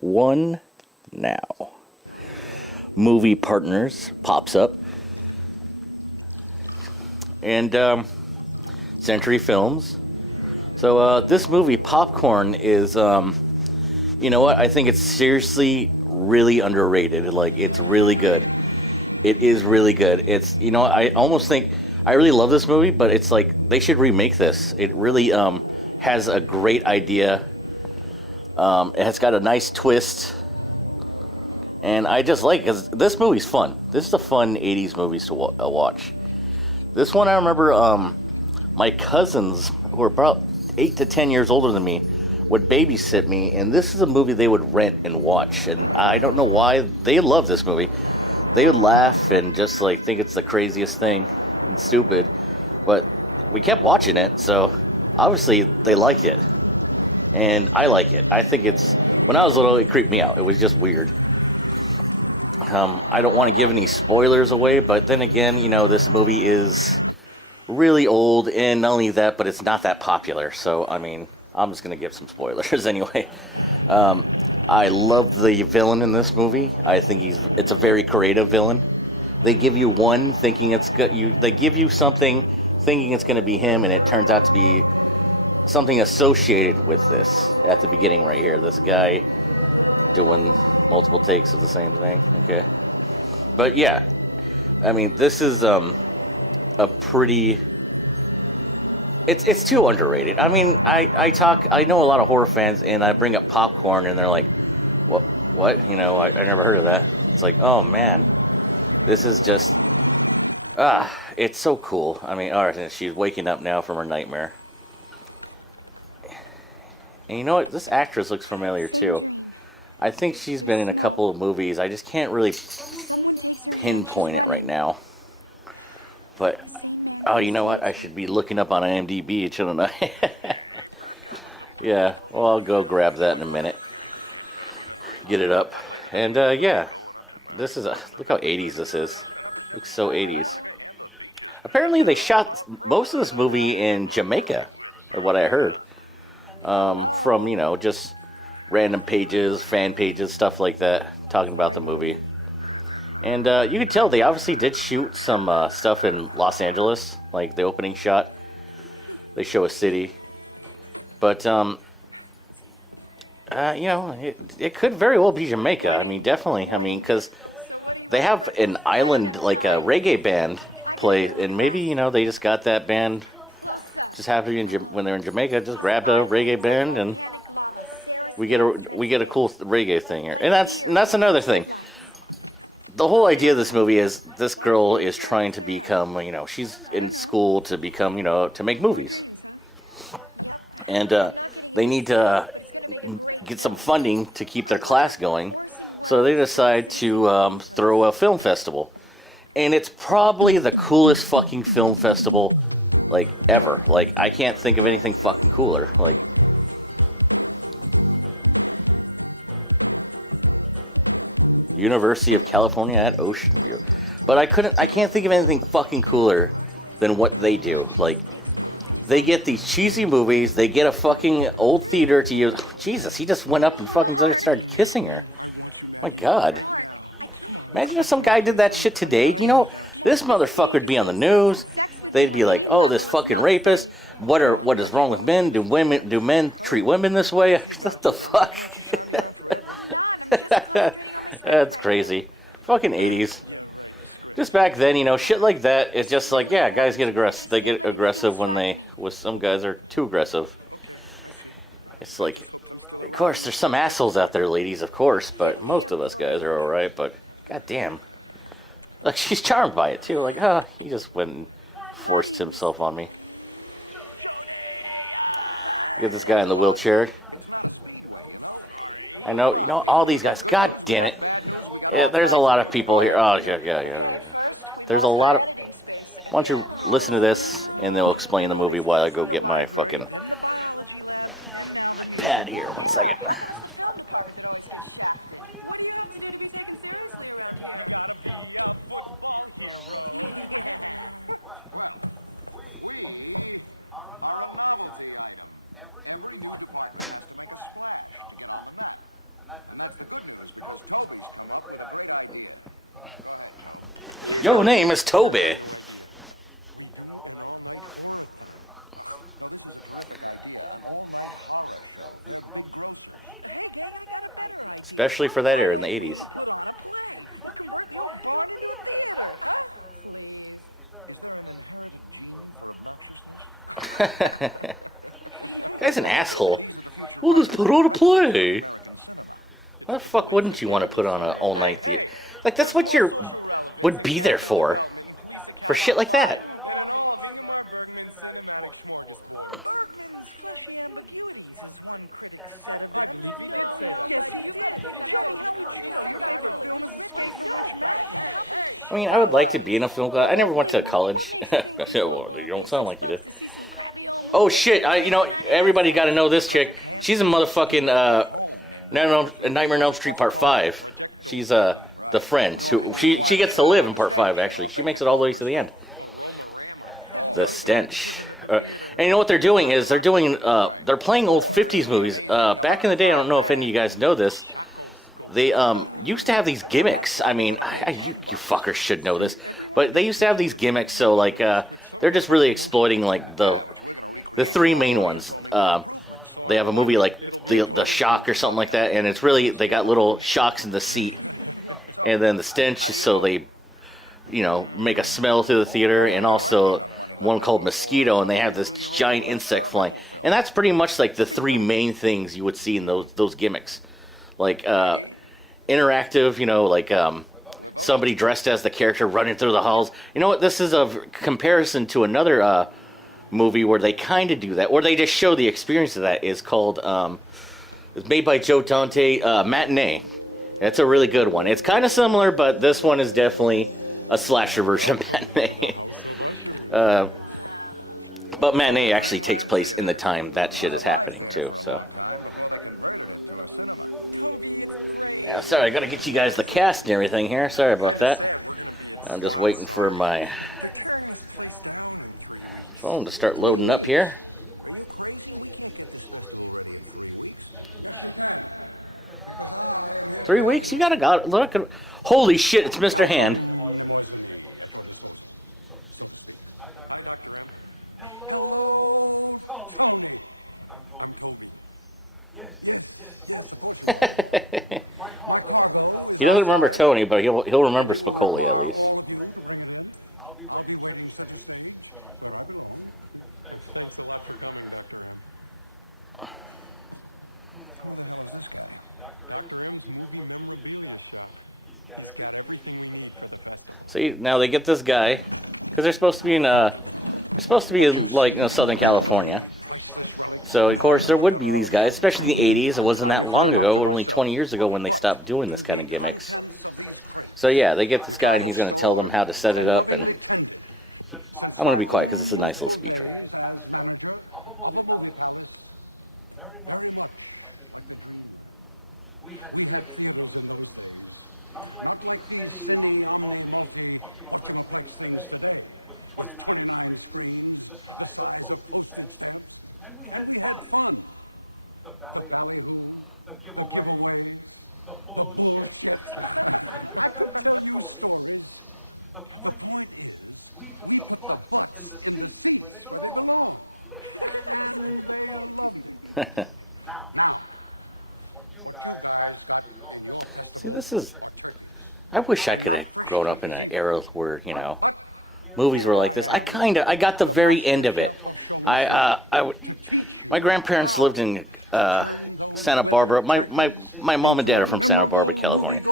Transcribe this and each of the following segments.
one now. Movie Partners pops up. And Century Films. So this movie, Popcorn, is, you know what? I think it's seriously really underrated. Like, it's really good. It is really good. It's, you know, I almost think, I really love this movie, but it's like, they should remake this. It really has a great idea. It has got a nice twist. And I just like, because this movie's fun. This is a fun 80s movies to watch. This one I remember my cousins, who are about 8 to 10 years older than me, would babysit me, and this is a movie they would rent and watch. And I don't know why they love this movie. They would laugh and just like think it's the craziest thing and stupid. But we kept watching it, so obviously they liked it. And I like it. I think it's, when I was little, it creeped me out. It was just weird. I don't want to give any spoilers away, but then again, you know, this movie is really old, and not only that, but it's not that popular. So, I mean, I'm just going to give some spoilers anyway. I love the villain in this movie. I think it's a very creative villain. They give you one thinking it's good. They give you something thinking it's going to be him, and it turns out to be something associated with this at the beginning right here. This guy doing multiple takes of the same thing. Okay. But yeah, I mean, this is a pretty, it's too underrated. I mean, I know a lot of horror fans, and I bring up Popcorn, and they're like, what, you know, I never heard of that. It's like, oh man, this is just, it's so cool. I mean, alright, she's waking up now from her nightmare. And you know what, this actress looks familiar too. I think she's been in a couple of movies. I just can't really pinpoint it right now. But, oh, you know what? I should be looking up on IMDb, shouldn't I? Yeah, well, I'll go grab that in a minute. Get it up. And, yeah, this is look how 80s this is. Looks so 80s. Apparently they shot most of this movie in Jamaica, of what I heard. From, you know, just random pages, fan pages, stuff like that, talking about the movie. And you could tell they obviously did shoot some stuff in Los Angeles, like the opening shot. They show a city. But, you know, it could very well be Jamaica. I mean, definitely. I mean, because they have an island, like a reggae band play, and maybe, you know, they just got that band, just happened when they're in Jamaica, just grabbed a reggae band, and we get a cool reggae thing here. And that's another thing. The whole idea of this movie is this girl is trying to become, you know, she's in school to become, you know, to make movies. And they need to get some funding to keep their class going. So they decide to throw a film festival. And it's probably the coolest fucking film festival, like, ever. Like, I can't think of anything fucking cooler. Like, University of California at Ocean View. But I can't think of anything fucking cooler than what they do. Like, they get these cheesy movies, they get a fucking old theater to use. Oh, Jesus, he just went up and fucking started kissing her. My God. Imagine if some guy did that shit today. You know, this motherfucker would be on the news. They'd be like, oh, this fucking rapist. What is wrong with men? Do men treat women this way? What the fuck? That's crazy. Fucking 80s. Just back then, you know, shit like that, it's just like, yeah, guys get aggressive. They get aggressive when some guys are too aggressive. It's like, of course, there's some assholes out there, ladies, of course, but most of us guys are alright, but goddamn. Like, she's charmed by it, too. Like, he just went and forced himself on me. You get this guy in the wheelchair. I know, you know, all these guys, god damn it. Yeah, there's a lot of people here. Oh, yeah. There's a lot of... Why don't you listen to this, and they'll explain the movie while I go get my fucking pad here. 1 second. Your name is Toby. Especially for that era in the 80s. Guy's an asshole. We'll just put on a play. Why the fuck wouldn't you want to put on an all-night theater? Like, that's what you would be there for. For shit like that. I mean, I would like to be in a film class. I never went to college. Well, you don't sound like you did. Oh shit! Everybody got to know this chick. She's a motherfucking Nightmare on Elm Street Part 5. She's the friend. She gets to live in Part 5. Actually, she makes it all the way to the end. The stench. And you know what they're doing is they're playing old 50s movies. Back in the day, I don't know if any of you guys know this. They used to have these gimmicks. I mean, you fuckers should know this, but they used to have these gimmicks. So like, they're just really exploiting like the three main ones. They have a movie like the Shock or something like that, and it's really they got little shocks in the seat, and then the stench. So they, make a smell through the theater, and also one called Mosquito, and they have this giant insect flying, and that's pretty much like the three main things you would see in those gimmicks, like interactive, like somebody dressed as the character running through the halls. You know what? This is a comparison to another movie where they kind of do that, or they just show the experience of that. Is called it's made by Joe Dante, Matinee. It's a really good one. It's kind of similar, but this one is definitely a slasher version of Matinee. But Matinee actually takes place in the time that shit is happening too. So, yeah, sorry, I gotta get you guys the cast and everything here. Sorry about that. I'm just waiting for my phone to start loading up here. Three weeks? You gotta go. Look at. Holy shit! It's Mr. Hand. Hello, Tony. I'm Toby. Yes, of course you are. My cargo is outside. He doesn't remember Tony, but he'll remember Spicoli at least. Bring it in. I'll be waiting center stage where I belong. Thanks a lot for coming back. Who the hell is this guy? Dr. M's movie memorabilia shop. He's got everything we need for the best of it. See, now they get this guy because they're supposed to be in like Southern California. So of course there would be these guys, especially in the 80s. It wasn't that long ago, or only 20 years ago when they stopped doing this kind of gimmicks. So yeah, they get this guy and he's going to tell them how to set it up, and I'm going to be quiet because it's a nice little speech right here. Very much like it. We had theaters in those days. Not like these cine, omni, multi, whatchamacallit things today, with 29 screens, the size of postage stamps. And we had fun. The ballet room, the giveaways, the bullshit. I could tell you stories. The point is, we put the butts in the seats where they belong. And they love it. Now, what you guys got in your festival... See, this is. I wish I could have grown up in an era where movies were like this. I got the very end of it. My grandparents lived in Santa Barbara. My mom and dad are from Santa Barbara, California.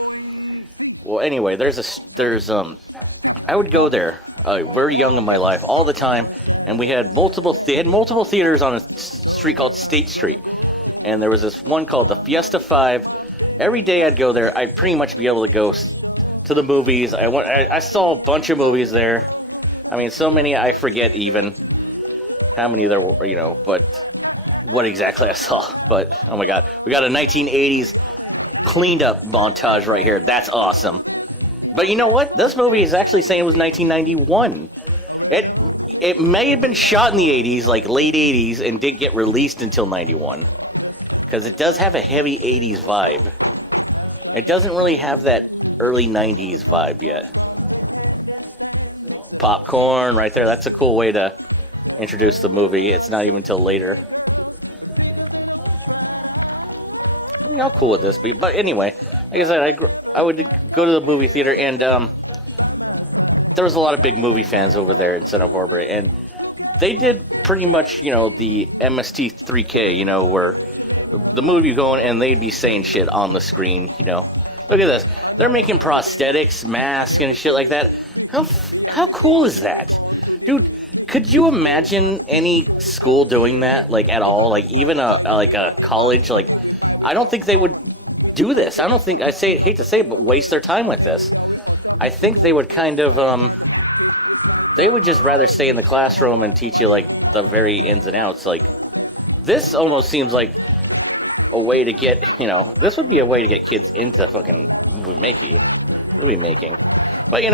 Well, anyway, I would go there very young in my life all the time, and they had multiple theaters on a street called State Street, and there was this one called the Fiesta 5. Every day I'd go there. I'd pretty much be able to go to the movies. I saw a bunch of movies there. I mean, so many I forget even how many there were, but what exactly I saw. But, oh my god, we got a 1980s cleaned up montage right here. That's awesome. But you know what? This movie is actually saying it was 1991. It may have been shot in the 80s, like late 80s, and didn't get released until 91. Because it does have a heavy 80s vibe. It doesn't really have that early 90s vibe yet. Popcorn right there. That's a cool way to introduce the movie. It's not even till later. I mean, how cool would this be? But anyway, like I said, I would go to the movie theater, and there was a lot of big movie fans over there in Santa Barbara, and they did pretty much, the MST3K, where the movie would go in and they'd be saying shit on the screen. Look at this. They're making prosthetics, masks, and shit like that. How cool is that? Dude, could you imagine any school doing that, like, at all? Like, even a college, like, I don't think they would do this. I don't think, hate to say it, but waste their time with this. I think they would kind of, they would just rather stay in the classroom and teach you, like, the very ins and outs. Like, this almost seems like a way to get, this would be a way to get kids into fucking movie making. But,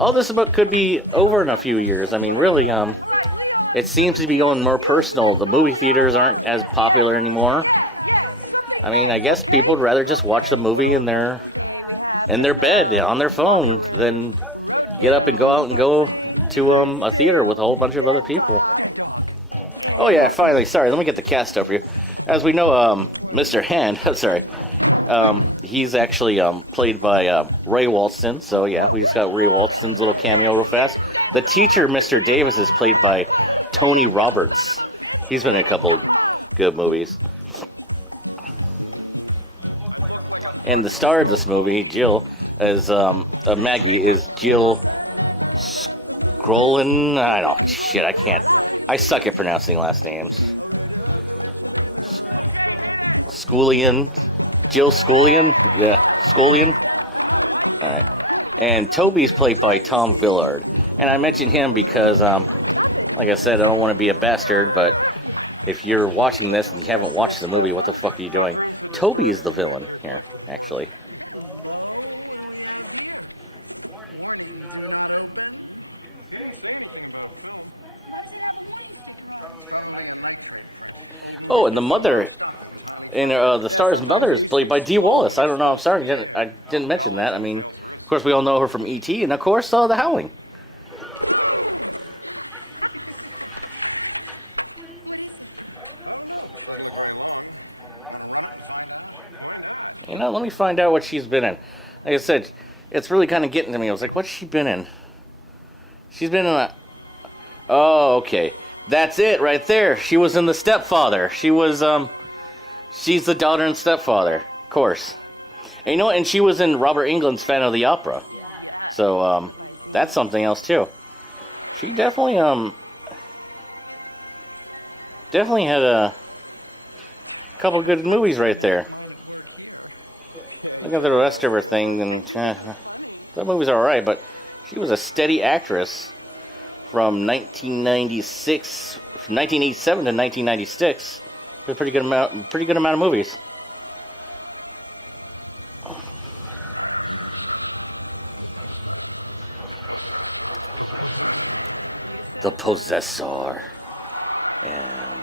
all this about could be over in a few years. I mean, really, it seems to be going more personal. The movie theaters aren't as popular anymore. I mean, I guess people would rather just watch the movie in their bed on their phone than get up and go out and go to a theater with a whole bunch of other people. Oh yeah, finally. Sorry, let me get the cast up for you. As we know, Mr. Hand. Sorry. He's actually played by Ray Walston. So yeah, we just got Ray Walston's little cameo real fast. The teacher, Mr. Davis, is played by Tony Roberts. He's been in a couple good movies. And the star of this movie, Jill, is Maggie, is Jill Scrollin. I can't. I suck at pronouncing last names. Scullion. Jill Scullion? Yeah, Scullion. Alright. And Toby's played by Tom Villard. And I mentioned him because, like I said, I don't want to be a bastard, but if you're watching this and you haven't watched the movie, what the fuck are you doing? Toby is the villain here, actually. Oh, and the mother, and the star's mother is played by Dee Wallace. I don't know. I'm sorry, I didn't mention that. I mean, of course, we all know her from E.T. and of course, The Howling. Let me find out what she's been in. Like I said, it's really kind of getting to me. I was like, what's she been in? She's been in a... Oh, okay. That's it right there. She was in The Stepfather. She was, she's the daughter in Stepfather, of course. And you know what? And she was in Robert Englund's Phantom of the Opera. So, that's something else, too. She definitely had a couple of good movies right there. Look at the rest of her thing, and that movie's alright, but she was a steady actress from 1987 to 1996. A pretty good amount of movies. The Possessor. And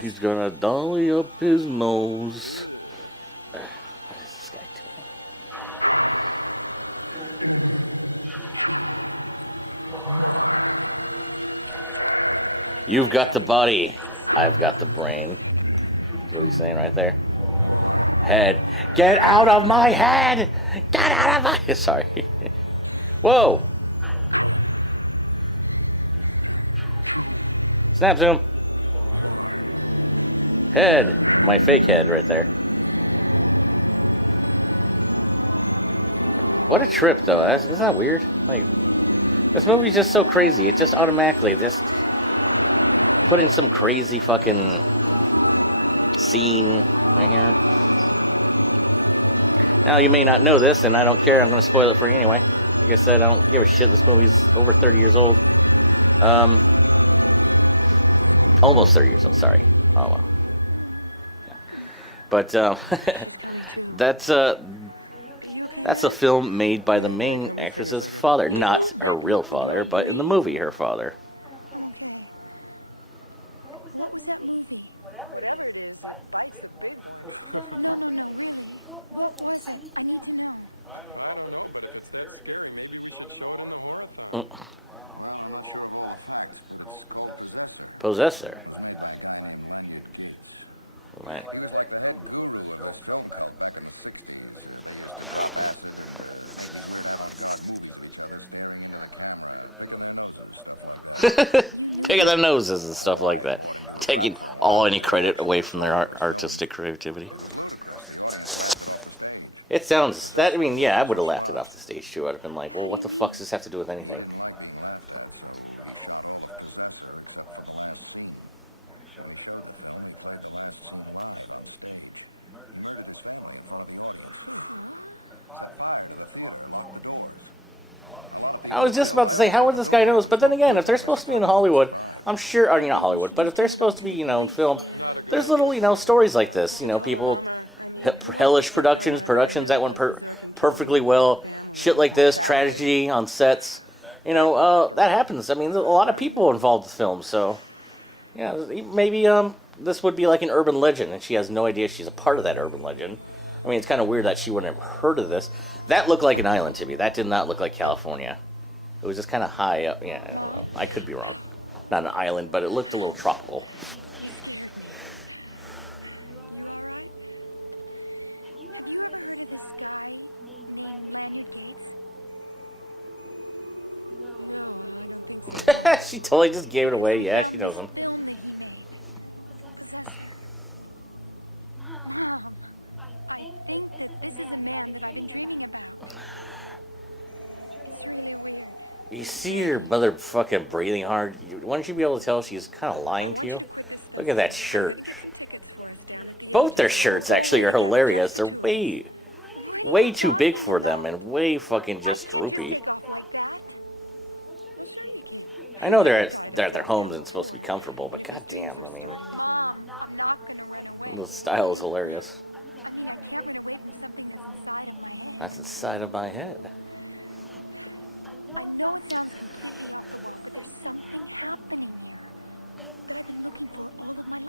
he's gonna dolly up his nose. What is this guy doing? You've got the body, I've got the brain. That's what he's saying right there. Head. Get out of my head! Get out of my... Sorry. Whoa! Snap zoom. Head. My fake head right there. What a trip, though. Isn't that weird? Like, this movie's just so crazy. It just automatically just put in some crazy fucking scene right here. Now, you may not know this, and I don't care. I'm going to spoil it for you anyway. Like I said, I don't give a shit. This movie's over 30 years old. Almost 30 years old, sorry. Oh, well. Yeah. But, that's, That's a film made by the main actress's father. Not her real father, but in the movie, her father. Okay. What was that movie? Whatever it is, fights the big one. No, really. What was it? I need to know. I don't know, but if it's that scary, maybe we should show it in the horror time. Mm. Well, I'm not sure of all the facts, but it's called Possessor. Possessor. Made by a guy named Landy Case. Right. Like the head guru of this film cult back in the 60s, they used to drop out. I just heard them talk to each other, staring into the camera, picking their noses and stuff like that. Picking their noses and stuff like that. Taking all any credit away from their artistic creativity. It sounds that. I mean, yeah, I would have laughed it off the stage too. I'd have been like, "Well, what the fuck does this have to do with anything?" Shot all of Possessor except for the last scene. When he showed the film, he played the last scene live on stage. He murdered his family in front of the audience. Set fire to the theater, locked the doors. A lot of people I was just about to say, how would this guy know this? But then again, if they're supposed to be in Hollywood, I'm sure, or not Hollywood, but if they're supposed to be, in film, there's little, stories like this. People, hellish productions that went perfectly well, shit like this, tragedy on sets. That happens. I mean, there's a lot of people involved with film, so yeah, maybe this would be like an urban legend, and she has no idea she's a part of that urban legend. I mean, it's kind of weird that she wouldn't have heard of this. That looked like an island to me. That did not look like California. It was just kind of high up. Yeah, I don't know. I could be wrong. Not an island, but it looked a little tropical. You alright? Have you ever heard of this guy named Leonard Gates? No, I don't think so. She totally just gave it away. Yeah, she knows him. Possessor. Mom, I think that this is a man that I've been dreaming about. It's really a weird. You see your mother fucking breathing hard. Wouldn't you be able to tell she's kind of lying to you? Look at that shirt. Both their shirts actually are hilarious. They're way too big for them and way fucking just droopy. I know they're at their homes and supposed to be comfortable, but goddamn, I mean, Mom, I'm not gonna run away. the style is hilarious. I mean, I can't run away from something that's inside of my head. That's inside of my head. I know it sounds stupid, but there's something happening here that I've been looking for all of my life.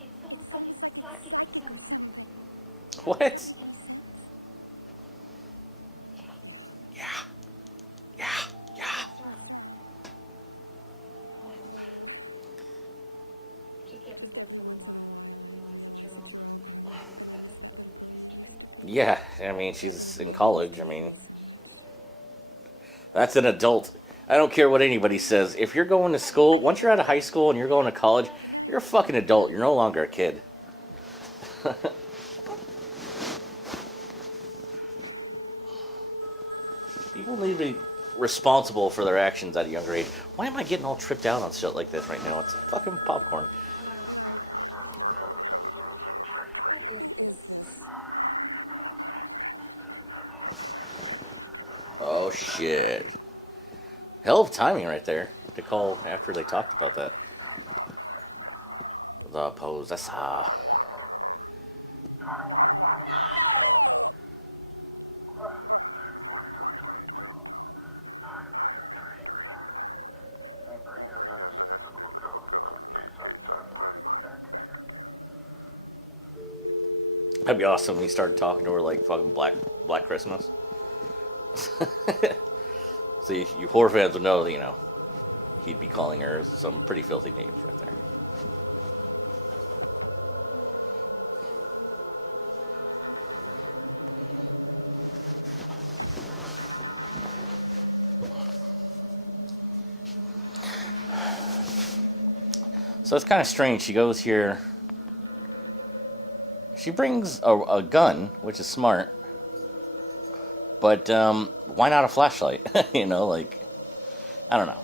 It's almost like it's psychic or something. What? Yeah. Yeah. Yeah. That's right. Just every once in a while, I realize that you're older than that little girl you used to be. Yeah, I mean, she's in college. I mean, that's an adult. I don't care what anybody says. If you're going to school, once you're out of high school and you're going to college, you're a fucking adult. You're no longer a kid. People need to be responsible for their actions at a younger age. Why am I getting all tripped out on shit like this right now? It's fucking popcorn. Who is this? Oh shit. Hell of timing right there to call after they talked about that. The possessor. That'd be awesome when he started talking to her like fucking Black Christmas. So you horror fans would know, he'd be calling her some pretty filthy names right there. So it's kind of strange. She goes here. She brings a gun, which is smart. But why not a flashlight? I don't know.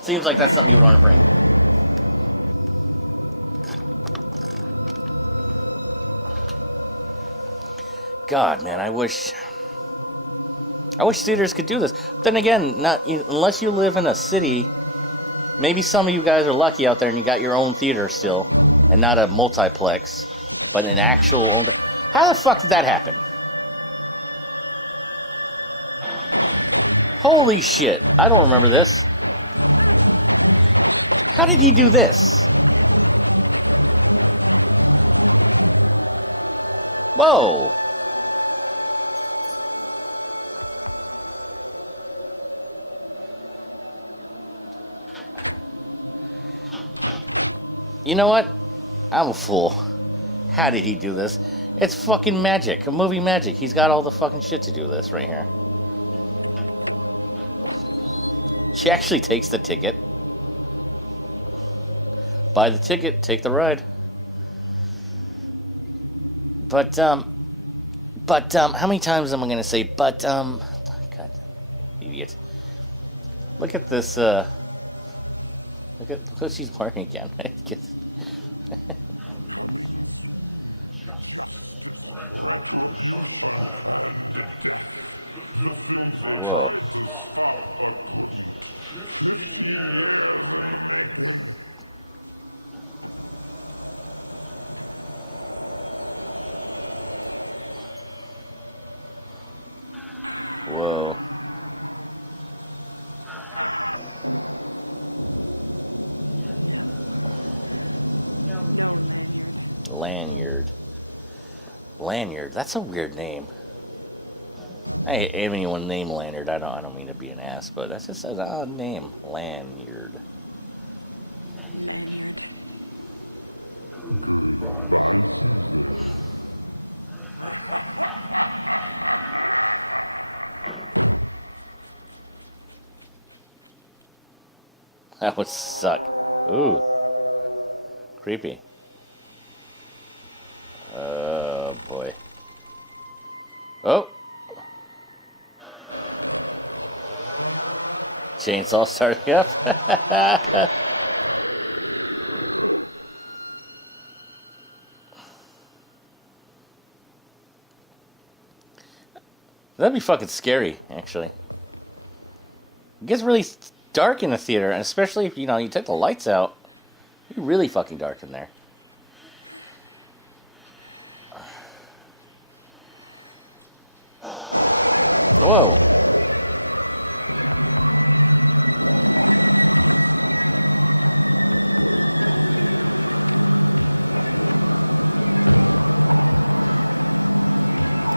Seems like that's something you would want to bring. God, man, I wish theaters could do this. Then again, not unless you live in a city. Maybe some of you guys are lucky out there and you got your own theater still, and not a multiplex, but an actual own. How the fuck did that happen? Holy shit! I don't remember this. How did he do this? Whoa! You know what? I'm a fool. How did he do this? It's fucking magic. A movie magic. He's got all the fucking shit to do this right here. She actually takes the ticket. Buy the ticket, take the ride. But, how many times am I gonna say, God, idiot. Look at this, look what she's wearing again. Whoa. Whoa. Lanyard. Lanyard. That's a weird name. I hate anyone named Lanyard. I don't mean to be an ass, but that's just an odd name. Lanyard. That would suck. Ooh. Creepy. Oh, boy. Oh! Chainsaw starting up. That'd be fucking scary, actually. It gets really dark in the theater, and especially if, you take the lights out. It'd be really fucking dark in there. Whoa.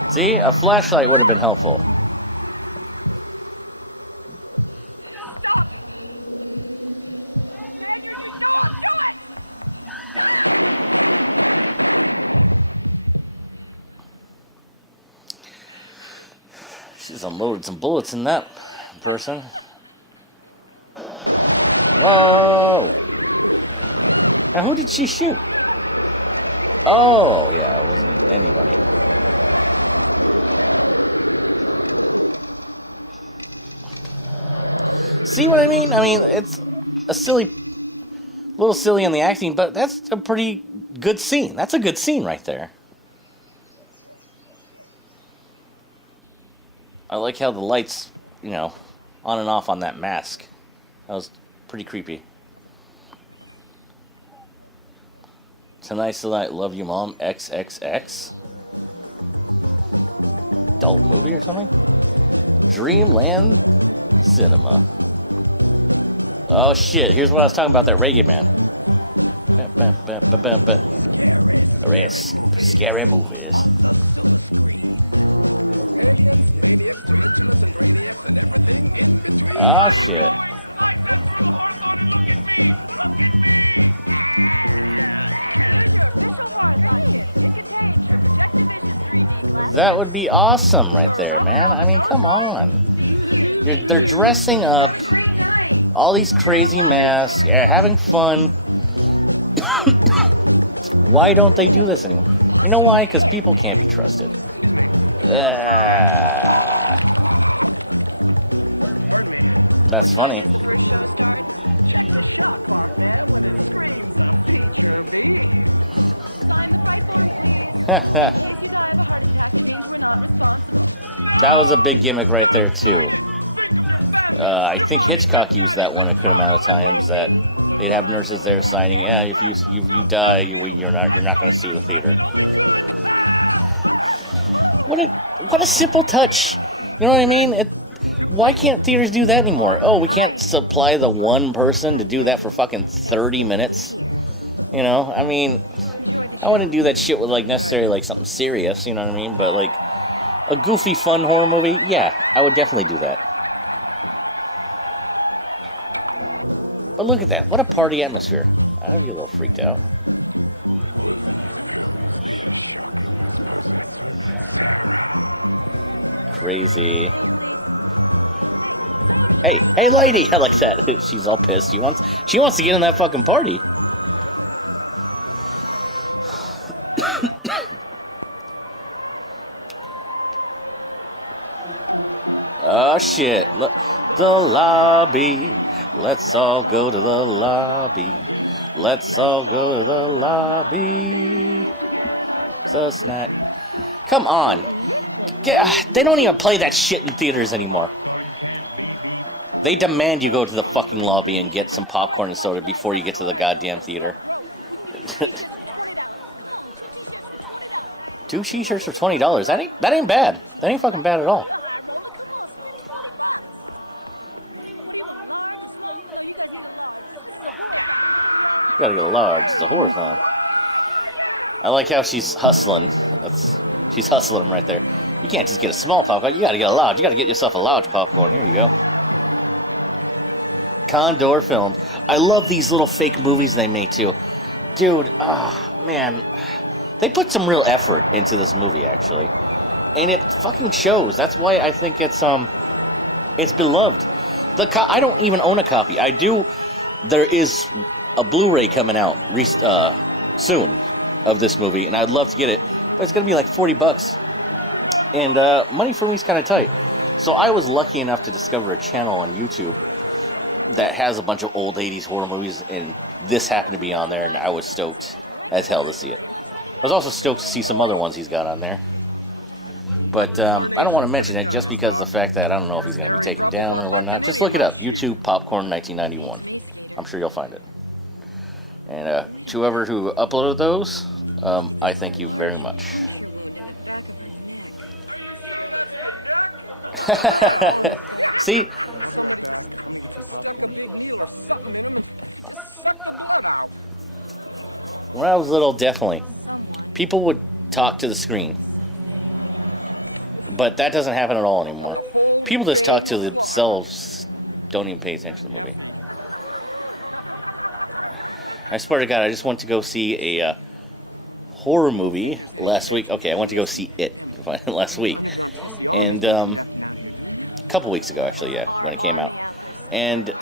See? A flashlight would have been helpful. She's unloaded some bullets in that person. Whoa! Now, who did she shoot? Oh, yeah, it wasn't anybody. See what I mean? I mean, it's a little silly in the acting, but that's a pretty good scene. That's a good scene right there. I like how the lights, on and off on that mask. That was pretty creepy. Tonight's the night, love you, Mom, XXX. Adult movie or something? Dreamland Cinema. Oh shit, here's what I was talking about, that reggae man. Array of scary movies. Oh shit. That would be awesome right there, man. I mean, come on. They're dressing up, all these crazy masks, having fun. Why don't they do this anymore? You know why? Because people can't be trusted. That's funny. That was a big gimmick right there too. I think Hitchcock used that one a good amount of times. That they'd have nurses there signing, "Yeah, if you die, you're not going to sue the theater." What a simple touch. You know what I mean? Why can't theaters do that anymore? Oh, we can't supply the one person to do that for fucking 30 minutes? You know, I mean, I wouldn't do that shit with, like, necessarily, like, something serious, you know what I mean? But, like, a goofy, fun horror movie, yeah, I would definitely do that. But look at that. What a party atmosphere. I'd be a little freaked out. Crazy. Hey, lady! I like that. She's all pissed. She wants to get in that fucking party. Oh shit! Look, the lobby. Let's all go to the lobby. Let's all go to the lobby. It's a snack. Come on. They don't even play that shit in theaters anymore. They demand you go to the fucking lobby and get some popcorn and soda before you get to the goddamn theater. 2 t-shirts for $20. That ain't bad. That ain't fucking bad at all. You gotta get a large. It's a horathon. I like how she's hustling. She's hustling them right there. You can't just get a small popcorn. You gotta get a large. You gotta get yourself a large popcorn. Here you go. Condor Films. I love these little fake movies they made too. Dude, man. They put some real effort into this movie, actually. And it fucking shows. That's why I think it's beloved. I don't even own a copy. I do. There is a Blu-ray coming out soon of this movie, and I'd love to get it, but it's gonna be like $40. And money for me is kind of tight. So I was lucky enough to discover a channel on YouTube that has a bunch of old 80s horror movies, and this happened to be on there, and I was stoked as hell to see it. I was also stoked to see some other ones he's got on there. But I don't want to mention it just because of the fact that I don't know if he's going to be taken down or whatnot. Just look it up. YouTube Popcorn 1991. I'm sure you'll find it. And to whoever who uploaded those, I thank you very much. See? When I was little, definitely. People would talk to the screen. But that doesn't happen at all anymore. People just talk to themselves, don't even pay attention to the movie. I swear to God, I just went to go see a horror movie last week. Okay, I went to go see it last week. And a couple weeks ago, actually, yeah, when it came out. And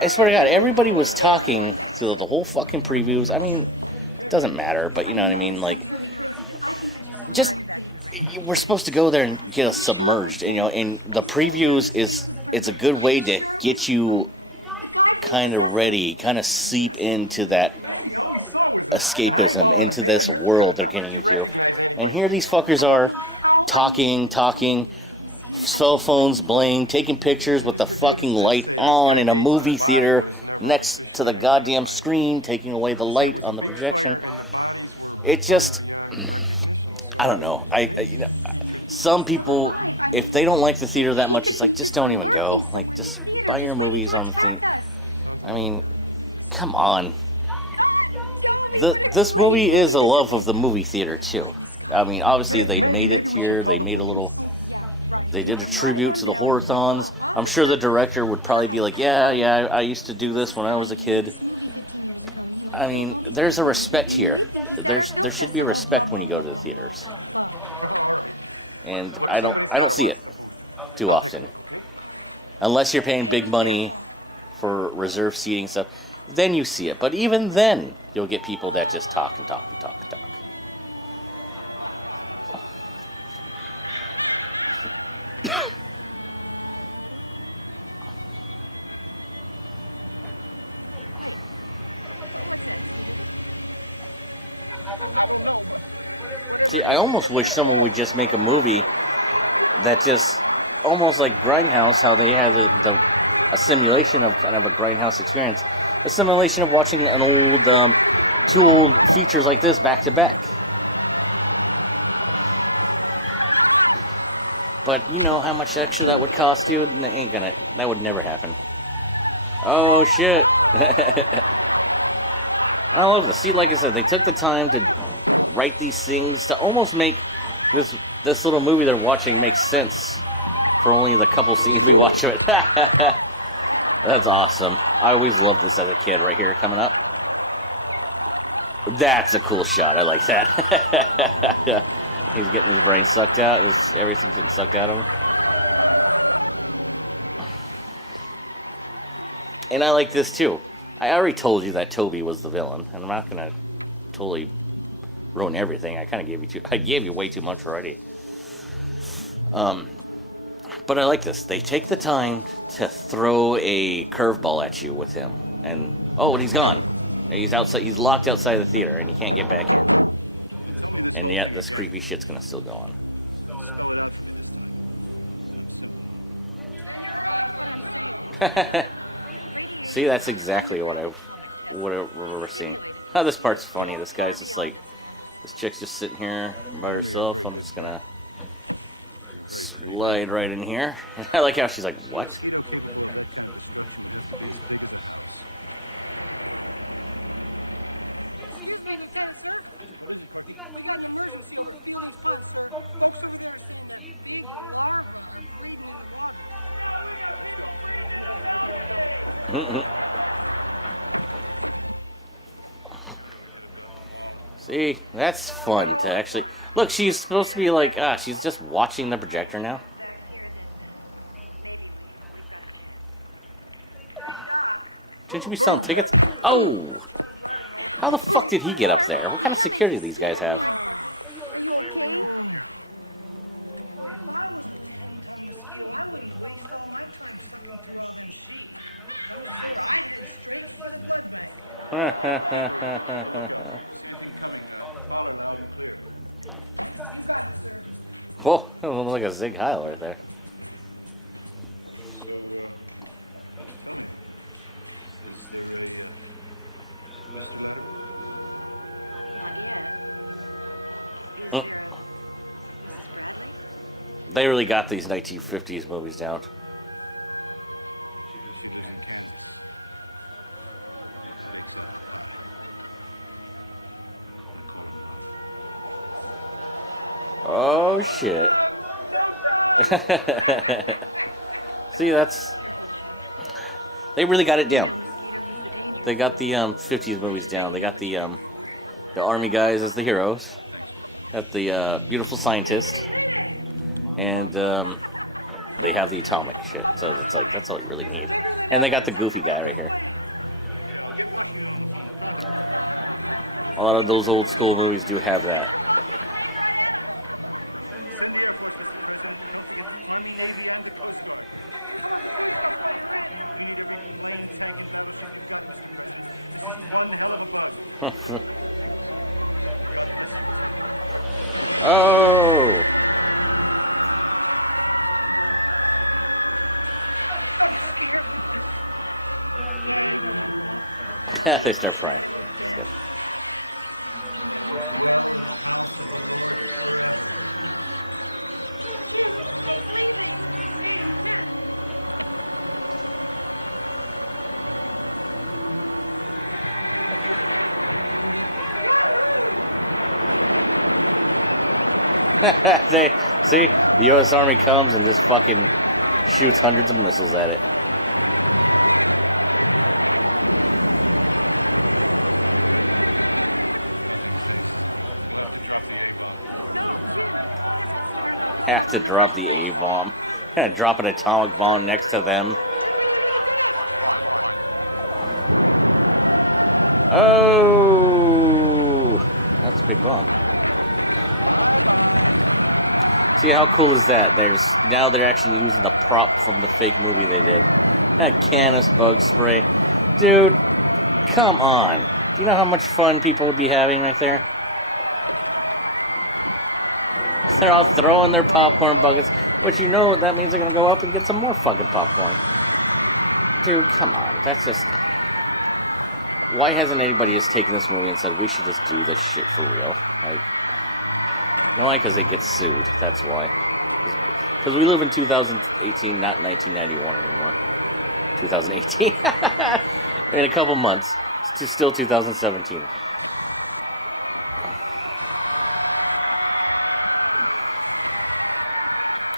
I swear to God, everybody was talking through the whole fucking previews. I mean, it doesn't matter, but you know what I mean? Like, just, we're supposed to go there and get us submerged. And, you know, and the previews it's a good way to get you kind of ready, kind of seep into that escapism, into this world they're getting you to. And here these fuckers are talking, cell phones bling, taking pictures with the fucking light on in a movie theater next to the goddamn screen, taking away the light on the projection. It just, I don't know. You know, some people, if they don't like the theater that much, it's like, just don't even go. Like, just buy your movies on the thing. I mean, come on. This movie is a love of the movie theater, too. I mean, obviously, they made it here. They did a tribute to the horror-thons. I'm sure the director would probably be like, yeah, I used to do this when I was a kid. I mean, there's a respect here. There should be a respect when you go to the theaters. And I don't see it too often. Unless you're paying big money for reserved seating stuff, then you see it. But even then, you'll get people that just talk and talk and talk and talk. See, I almost wish someone would just make a movie that just, almost like Grindhouse, how they had a simulation of kind of a Grindhouse experience. A simulation of watching an old, two old features like this back to back. But you know how much extra that would cost you? That would never happen. Oh, shit. I love this. See, like I said, they took the time to write these things to almost make this little movie they're watching make sense for only the couple scenes we watch of it. That's awesome. I always loved this as a kid right here coming up. That's a cool shot. I like that. He's getting his brain sucked out. Everything's getting sucked out of him. And I like this too. I already told you that Toby was the villain, and I'm not gonna totally ruin everything. I kind of gave you way too much already. But I like this. They take the time to throw a curveball at you with him, and he's gone. He's outside. He's locked outside the theater, and he can't get back in. And yet, this creepy shit's gonna still go on. See, that's exactly what I remember seeing. Oh, this part's funny. This guy's just like, this chick's just sitting here by herself. I'm just gonna slide right in here. I like how she's like, what? We got an emergency over Feeling's Pond, sir. Folks over there are seeing that big larva are breathing water. See, that's fun to actually... Look, she's supposed to be like, she's just watching the projector now. Shouldn't you be selling tickets? Oh! How the fuck did he get up there? What kind of security do these guys have? Are you okay? If I was dependent on the steel, I wouldn't waste all my time sucking through all them sheets. No, sir, I head straight for the blood bank. Whoa, that looks like a Zig Heil right there. They really got these 1950s movies down. Oh shit. See, they really got it down. They got the 50s movies down. They got the army guys as the heroes. Got the beautiful scientist. And they have the atomic shit. So it's like, that's all you really need. And they got the goofy guy right here. A lot of those old school movies do have that. Oh! Yeah, they start frying. That's good. They see the U.S. Army comes and just fucking shoots hundreds of missiles at it. Have to drop the A-bomb. Drop an atomic bomb next to them. Oh, that's a big bomb. See, how cool is that? Now they're actually using the prop from the fake movie they did. That Canis bug spray. Dude, come on. Do you know how much fun people would be having right there? They're all throwing their popcorn buckets, which you know that means they're going to go up and get some more fucking popcorn. Dude, come on. That's just... Why hasn't anybody just taken this movie and said, we should just do this shit for real? Like... You know why? Because they get sued. That's why. Because we live in 2018, not 1991 anymore. 2018. In a couple months. It's still 2017.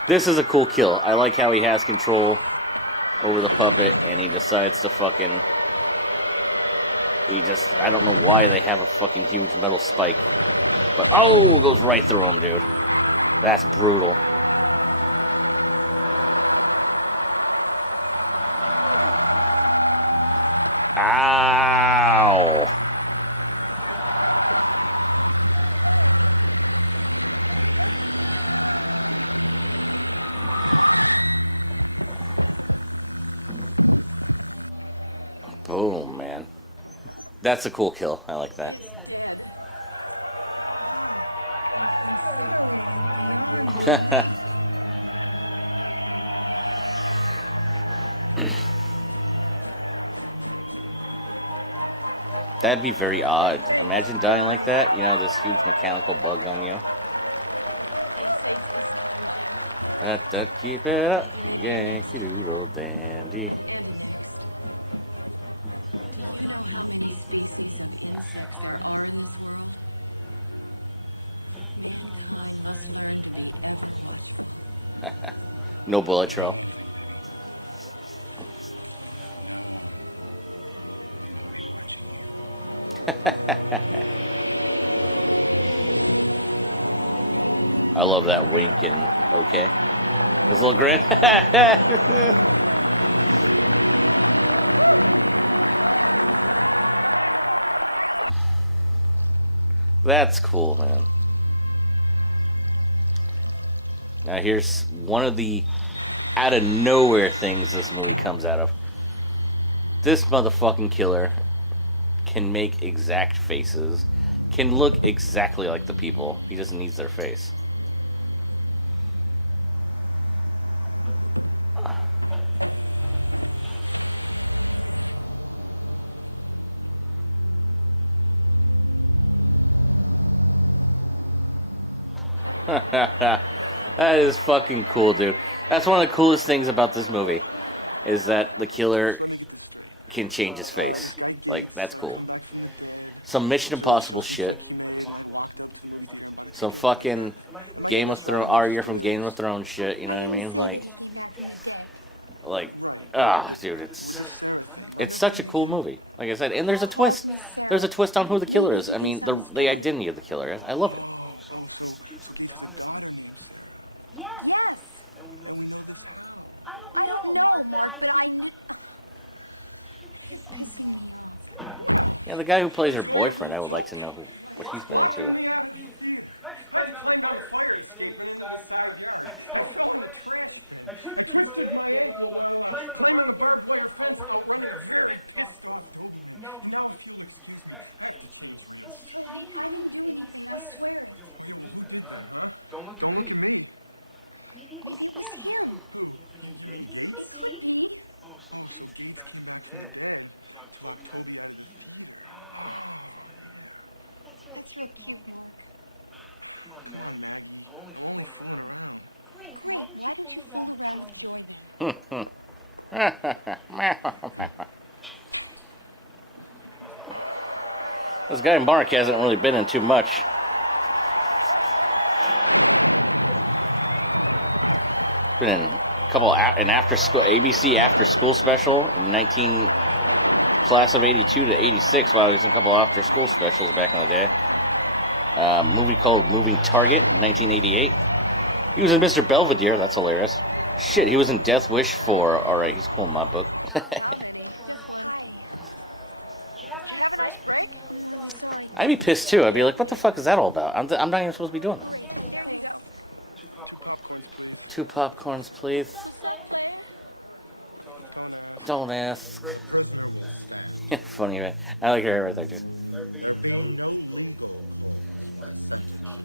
This is a cool kill. I like how he has control over the puppet and he decides to fucking... I don't know why they have a fucking huge metal spike. But, oh, it goes right through him, dude. That's brutal. Ow! Boom, man. That's a cool kill. I like that. That'd be very odd. Imagine dying like that. You know, this huge mechanical bug on you. Keep it up, Yankee Doodle Dandy. Do you know how many species of insects there are in this world? Mankind must learn to be ever watchful. No bullet trail. I love that wink and okay. His little grin. That's cool, man. Now here's one of the out of nowhere things this movie comes out of. This motherfucking killer can make exact faces, can look exactly like the people. He just needs their face. That is fucking cool, dude. That's one of the coolest things about this movie, is that the killer can change his face. Like, that's cool. Some Mission Impossible shit. Some fucking Game of Thrones, Arya from Game of Thrones shit, you know what I mean? Dude, it's such a cool movie. Like I said, and there's a twist. There's a twist on who the killer is. I mean, the identity of the killer. I love it. Yes. And we know just how. I don't know, Mark, but I knew. You're pissing me off. Yeah, the guy who plays her boyfriend, I would like to know what he's been into. I had to climb down the fire escape and into the side yard. I fell in the trash bin. I twisted my ankle while climbing a barbed wire fence outrunning a very pissed off Doberman. And now if you excuse me, I have to change reels. Josie, I didn't do anything, I swear it. Oh, yeah, well, who did that, huh? Don't look at me. Maybe it was him. Who? You mean Gates? It could be. Oh, so Gates came back from the dead to lock Toby out of the theater. Oh, yeah. That's real cute, Mark. Come on, Maggie. I'm only fooling around. Great, why don't you fool around and join me? This guy Mark hasn't really been in too much. Been in a couple an after school ABC after school special in class of 82 to 86. While he was in a couple after school specials back in the day. Movie called Moving Target in 1988. He was in Mr. Belvedere. That's hilarious. Shit, he was in Death Wish 4. All right, he's cool in my book. Did you have a nice break? No, we saw our thing. I'd be pissed too. I'd be like, what the fuck is that all about? I'm not even supposed to be doing this. There you go. 2 popcorns, please. 2 popcorns, please. Just play. Don't ask. Don't ask. Break your Funny, man. I like your hair right there, too. There be no legal such not.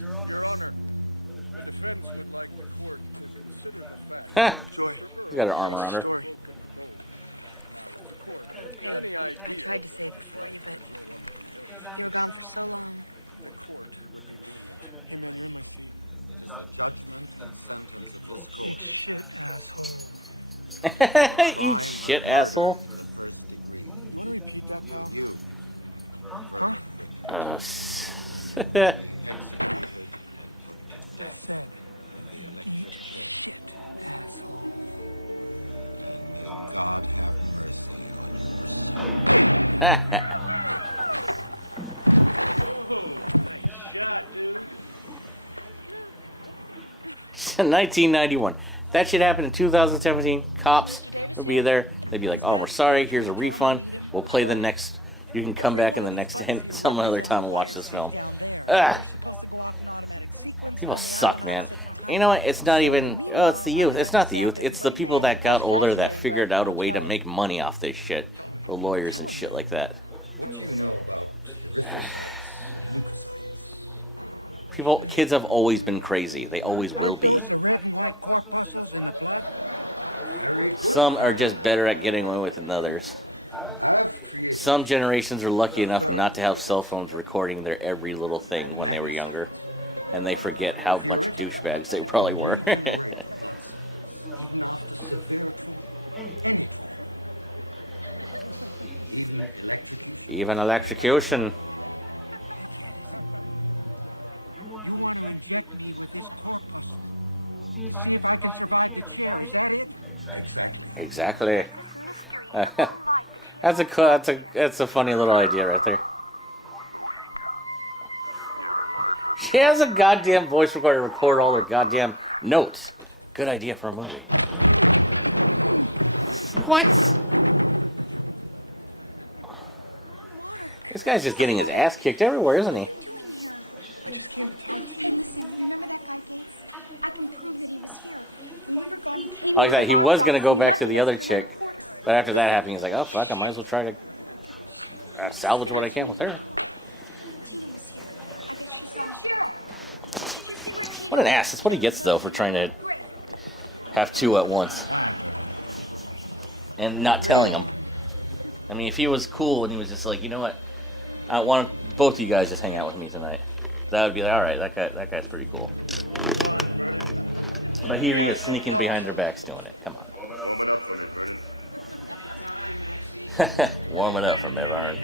Your Honor, the defense would like the court to consider the fact. She's got her arm around her. Hey, I tried to say it before you, but you were gone for so long. The court would be in an embassy. Judge, shit, asshole. Eat shit, asshole. You want to repeat that, pal? Huh? Uh, I said, eat shit, asshole. God have mercy on your soul. Yeah, dude. 1991. That shit happened in 2017. Cops would be there. They'd be like, "Oh, we're sorry. Here's a refund. We'll play the next. You can come back in the next some other time and watch this film." Ugh. People suck, man. You know what? It's not even. Oh, it's the youth. It's not the youth. It's the people that got older that figured out a way to make money off this shit. The lawyers and shit like that. What do you know about Kids have always been crazy. They always will be. My corpuscles in the blood? Some are just better at getting away with it than others. Some generations are lucky enough not to have cell phones recording their every little thing when they were younger. And they forget how much douchebags they probably were. Even electrocution. You want to inject me with this corpuscle? See if I can survive the chair, is that it? Exactly. That's a funny little idea right there. She has a goddamn voice recorder to record all her goddamn notes. Good idea for a movie. What? This guy's just getting his ass kicked everywhere, isn't he? Hey, listen, remember that guy Gates? I can prove that he was here. Remember Bonnie? He was the I like that. He was gonna go back to the other chick, but after that happened, he's like, "Oh fuck, I might as well try to salvage what I can with her." What an ass! That's what he gets though for trying to have two at once and not telling him. I mean, if he was cool and he was just like, you know what, I want both of you guys just hang out with me tonight, that would be like, all right, that guy's pretty cool. But here he is sneaking behind their backs doing it. Come on. Warm it up for me, Vern.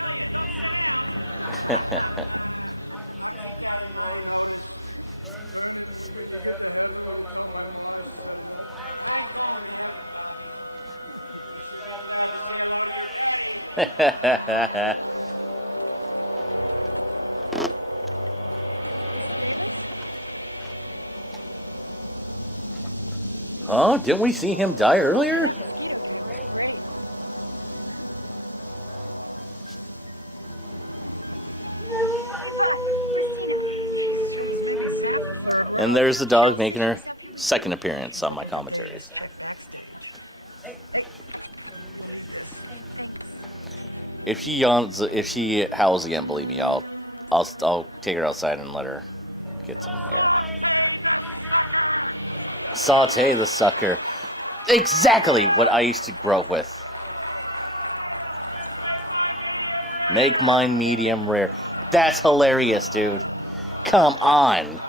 Huh? Didn't we see him die earlier? And there's the dog making her second appearance on my commentaries. If she yawns, if she howls again, believe me, I'll take her outside and let her get some air. Saute the sucker. Exactly what I used to grow up with. Make mine medium rare. That's hilarious, dude. Come on.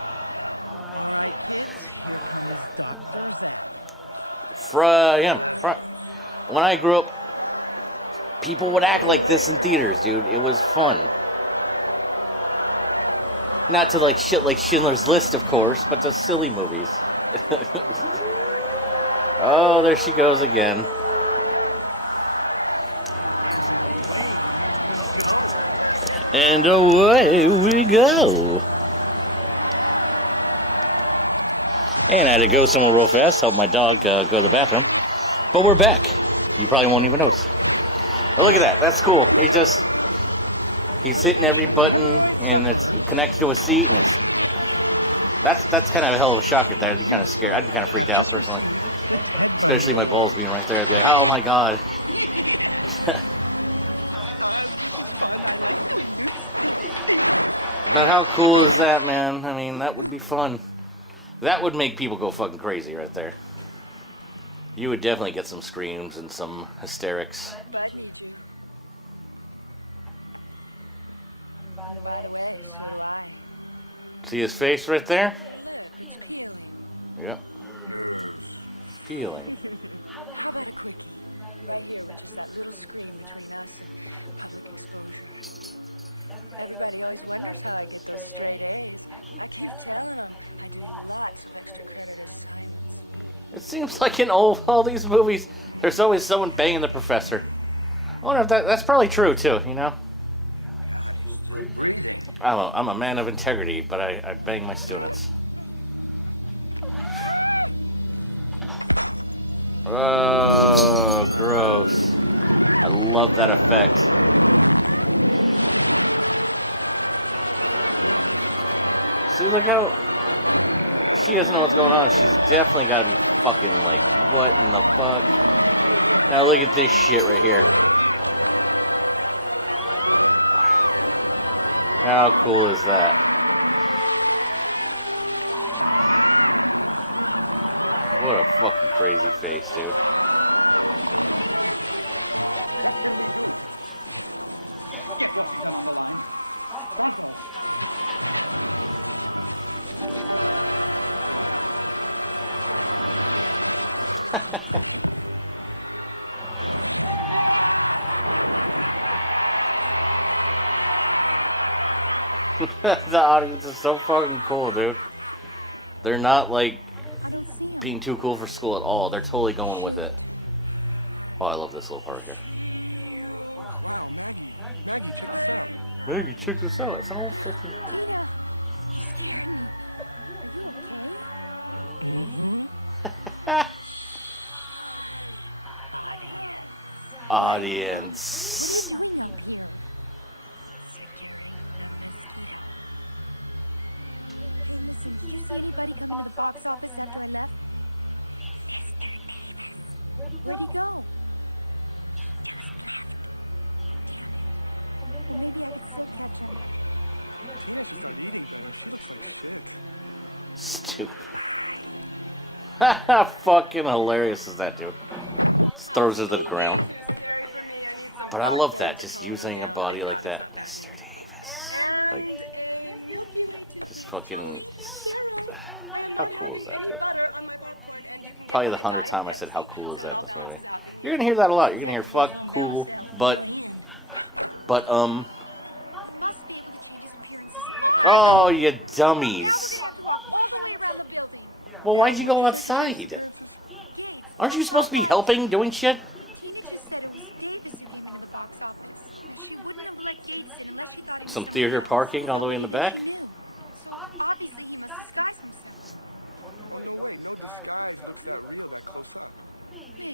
When I grew up, people would act like this in theaters, dude. It was fun. Not to like shit like Schindler's List, of course, but to silly movies. Oh, there she goes again. And away we go. And I had to go somewhere real fast, help my dog go to the bathroom. But we're back. You probably won't even notice. But look at that. That's cool. He's hitting every button, and it's connected to a seat, and that's kind of a hell of a shocker there. I'd be kind of scared. I'd be kind of freaked out personally, especially my balls being right there. I'd be like, oh my god. But how cool is that, man? I mean, that would be fun. That would make people go fucking crazy right there. You would definitely get some screams and some hysterics. I need you. And by the way, so do I. See his face right there? It's cute. Yep. feeling. How about a quickie? Right here, which is that little screen between us and public exposure. Everybody else wonders how I get those straight A's. I keep telling them I do lots of extra credit assignments. It seems like in all these movies, there's always someone banging the professor. I wonder if that's probably true too. You know, Still breathing. I'm a man of integrity, but I bang my students. Oh, gross. I love that effect. See, look how she doesn't know what's going on. She's definitely got to be fucking like, what in the fuck? Now look at this shit right here. How cool is that? What a fucking crazy face, dude. Get what's coming along. Pronto. The audience is so fucking cool, dude. They're not like being too cool for school at all. They're totally going with it. Oh, I love this little part here. Wow, Maggie. Maggie, check this out. Maggie, check this out. It's an old 15 You scared me. Are you okay? Audience. What are you doing up here? Securing the mosquito. Hey, listen, did you see anybody come into the box office after I left? Where'd he go? Well, maybe I can still catch him. Tina should start eating better. She looks like shit. Stupid. Fucking hilarious is that, dude. Just throws her to the ground. But I love that, just using a body like that. Mr. Davis. Like, just fucking... How cool is that, dude? Probably the 100th time I said how cool is that in this movie. You're gonna hear that a lot. You're gonna hear fuck, cool, but, Must be able to change appearances. oh, you dummies. All the way around the building. Well, why'd you go outside? Yes. Aren't you supposed to be helping, doing shit? Tina just said it was Davis who came in the box office. She wouldn't have let Davis in unless she thought he was somebody Some else. theater parking all the way in the back? So obviously he must disguise himself. Oh, no way. No disguise looks that real that close up. Maybe.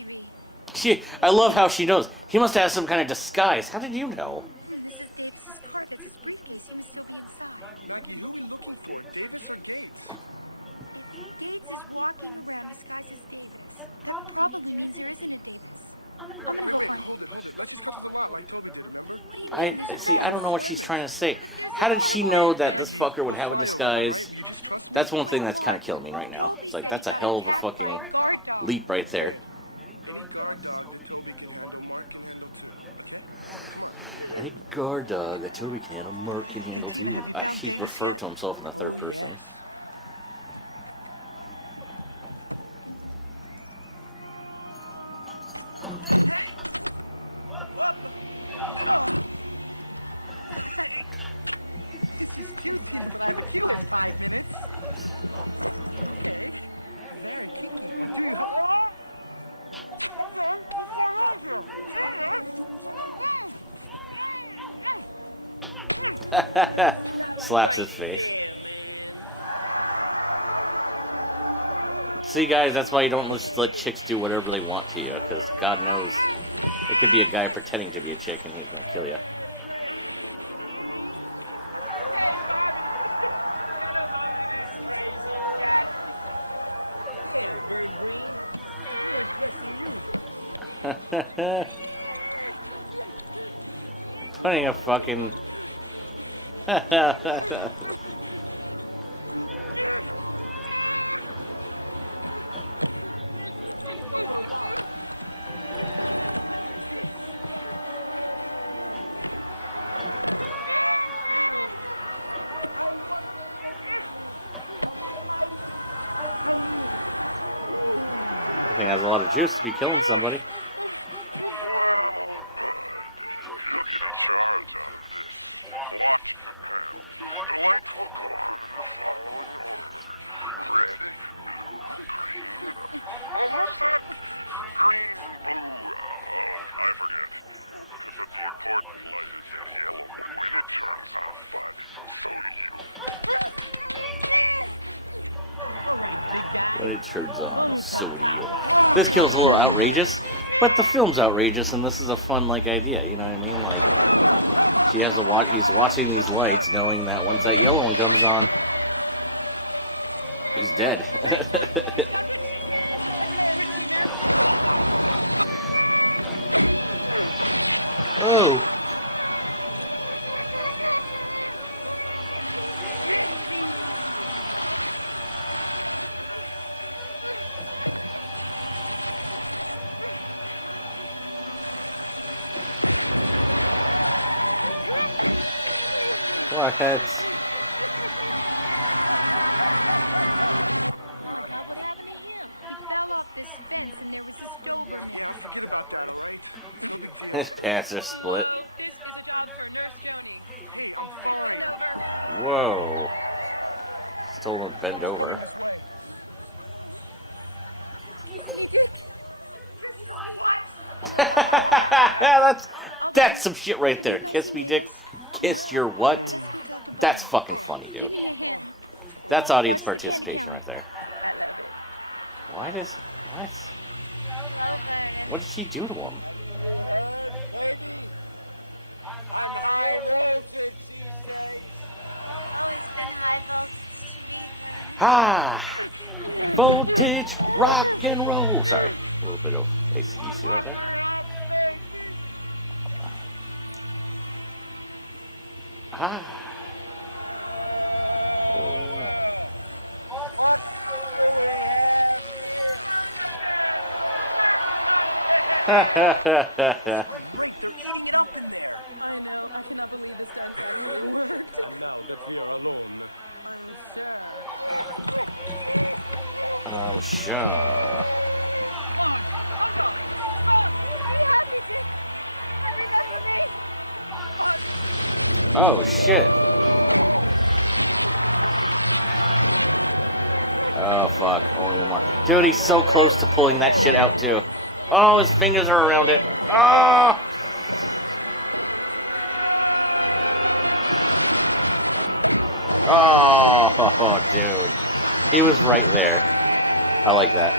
I love how she knows. He must have some kind of disguise. How did you know? This is Davis's car. His briefcase seems to be inside. Maggie, who are you looking for? Davis or Gates? Gates is walking around disguised as Davis. That probably means there isn't a Davis. I'm gonna go Wait, find him. let's just go to the lot like Toby did, remember? What do you mean? I see. I don't know what she's trying to say. How did she know that this fucker would have a disguise? That's one thing that's kind of killing me right now. It's like that's a hell of a fucking leap right there. Any guard dog that Toby can handle, Mark can handle too, okay? Any guard dog that Toby can handle, Mark can handle too. He referred to himself in the third person. You can have a queue in 5 minutes. Okay. Mary, what do you have? Slaps his face. See, guys, that's why you don't just let chicks do whatever they want to you, because God knows it could be a guy pretending to be a chick and he's gonna kill you. Putting a fucking... I think it has a lot of juice to be killing somebody. When it turns on, so do you. This kill's a little outrageous, but the film's outrageous, and this is a fun like idea. You know what I mean? Like she has to watch. He's watching these lights, knowing that once that yellow one comes on, he's dead. Oh. What? What happened to him? He fell off this fence and there was a Doberman. Yeah, forget about that, all right? No big deal. His pants are split. Please get the job for Nurse Jody. Hey, I'm fine. Send over. Whoa. Just told him to bend over. That's some shit right there. Kiss me, dick. Kiss your what? That's fucking funny, dude. That's audience participation right there. Why does... What? What did she do to him? I'm high voltage, she said. Ah! Voltage rock and roll. Sorry. A little bit of AC/DC right there. Ah. Oh. What do we have here? Wait, they're eating it up in there. I know. I cannot believe the sense actually worked. Now that we are alone, I'm sure. Sure. Oh, shit. Oh, fuck. Only one more. Dude, he's so close to pulling that shit out, too. Oh, his fingers are around it. Oh! Oh, dude. He was right there. I like that.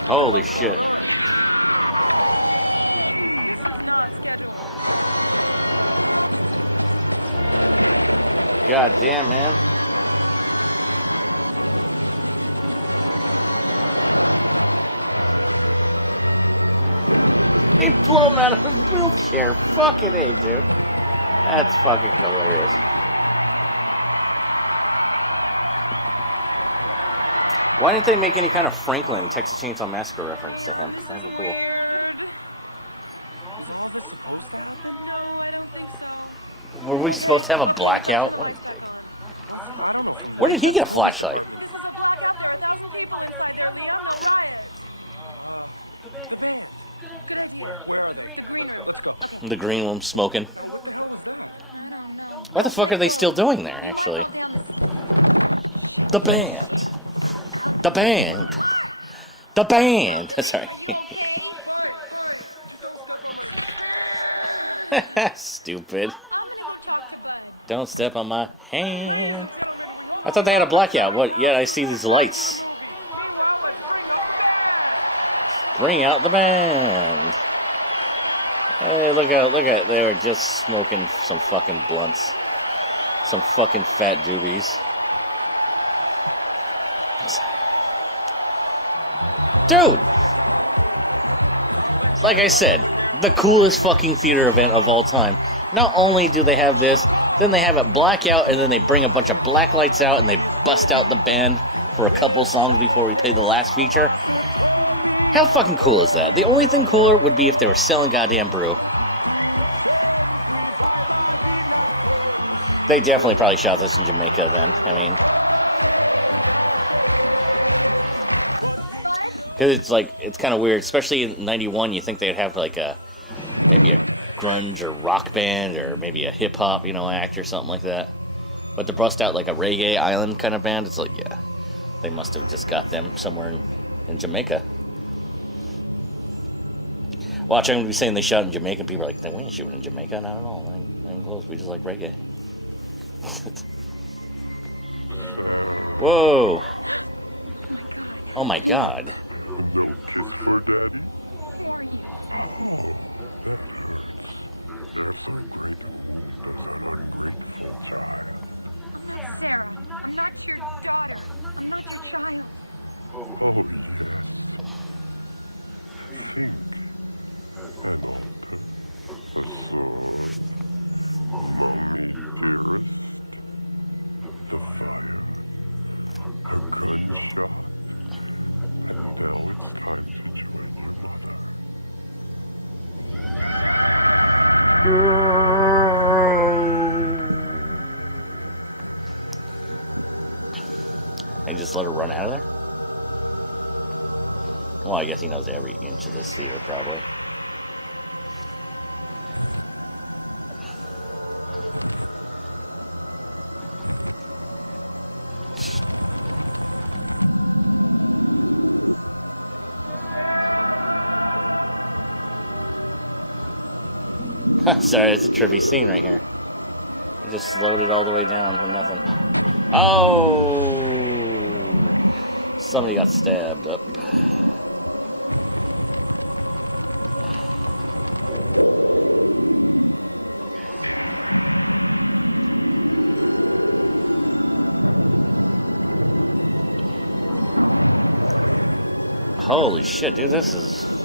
Holy shit. God damn, man. He blew him out of his wheelchair. Fucking A, dude. That's fucking hilarious. Why didn't they make any kind of Franklin Texas Chainsaw Massacre reference to him? That would be cool. is all this supposed to happen? No, I don't think so. Were we supposed to have a blackout? What a dick. I don't know if the lights. Where did he get a flashlight? This is a blackout. There are 1,000 people inside there, Leon. No right. The band. Good idea. Where are they? The green room. Let's go. Okay. The green one smoking. What the hell was that? I don't know. Don't What the fuck are they still doing there, actually? The band. The band. The band. Sorry. Stupid. I'm gonna go talk to Ben. Don't step on my hand. I thought they had a blackout. What? Yeah, I see these lights. Bring out the band. Hey, look at, they were just smoking some fucking blunts. Some fucking fat doobies. Dude! Like I said, the coolest fucking theater event of all time. Not only do they have this, then they have it blackout, and then they bring a bunch of black lights out, and they bust out the band for a couple songs before we play the last feature. How fucking cool is that? The only thing cooler would be if they were selling goddamn brew. They definitely probably shot this in Jamaica then. I mean, because it's like, it's kind of weird, especially in '91. You think they'd have like maybe a grunge or rock band or maybe a hip hop, act or something like that. But to bust out like a reggae island kind of band, it's like, yeah, they must have just got them somewhere in Jamaica. Watch, I'm going to be saying they shot in Jamaica, and people are like, we ain't shooting in Jamaica. Not at all. I ain't close. We just like reggae. Whoa. Oh my god. No kiss for daddy. Oh, that hurts. They're so grateful as an ungrateful child. I'm not Sarah. I'm not your daughter. I'm not your child. Oh, yes. Think and alter a sword. Mommy, dearest. The fire. A gunshot. And now it's time to join your mother. And just let her run out of there? Well, I guess he knows every inch of this theater, probably. Sorry, it's a trippy scene right here. He just slowed it all the way down for nothing. Oh! Somebody got stabbed up. Holy shit, dude, this is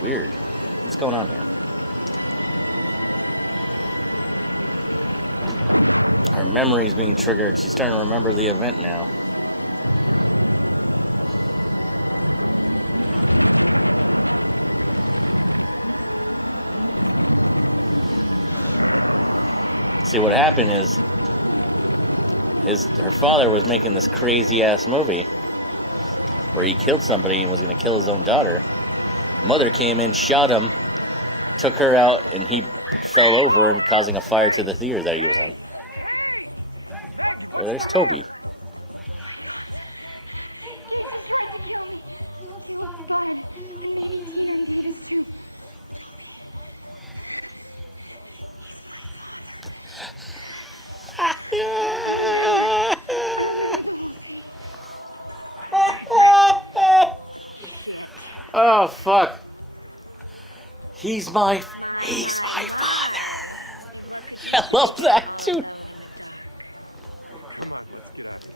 weird. What's going on here? Her memory's being triggered. She's starting to remember the event now. See, what happened is her father was making this crazy ass movie where he killed somebody and was going to kill his own daughter. Mother came in, shot him, took her out, and he fell over and causing a fire to the theater that he was in. There's Toby. Jesus tried to kill me. He was bad. And maybe Tina and Davis too. Oh, fuck. He's my father. I love that, too.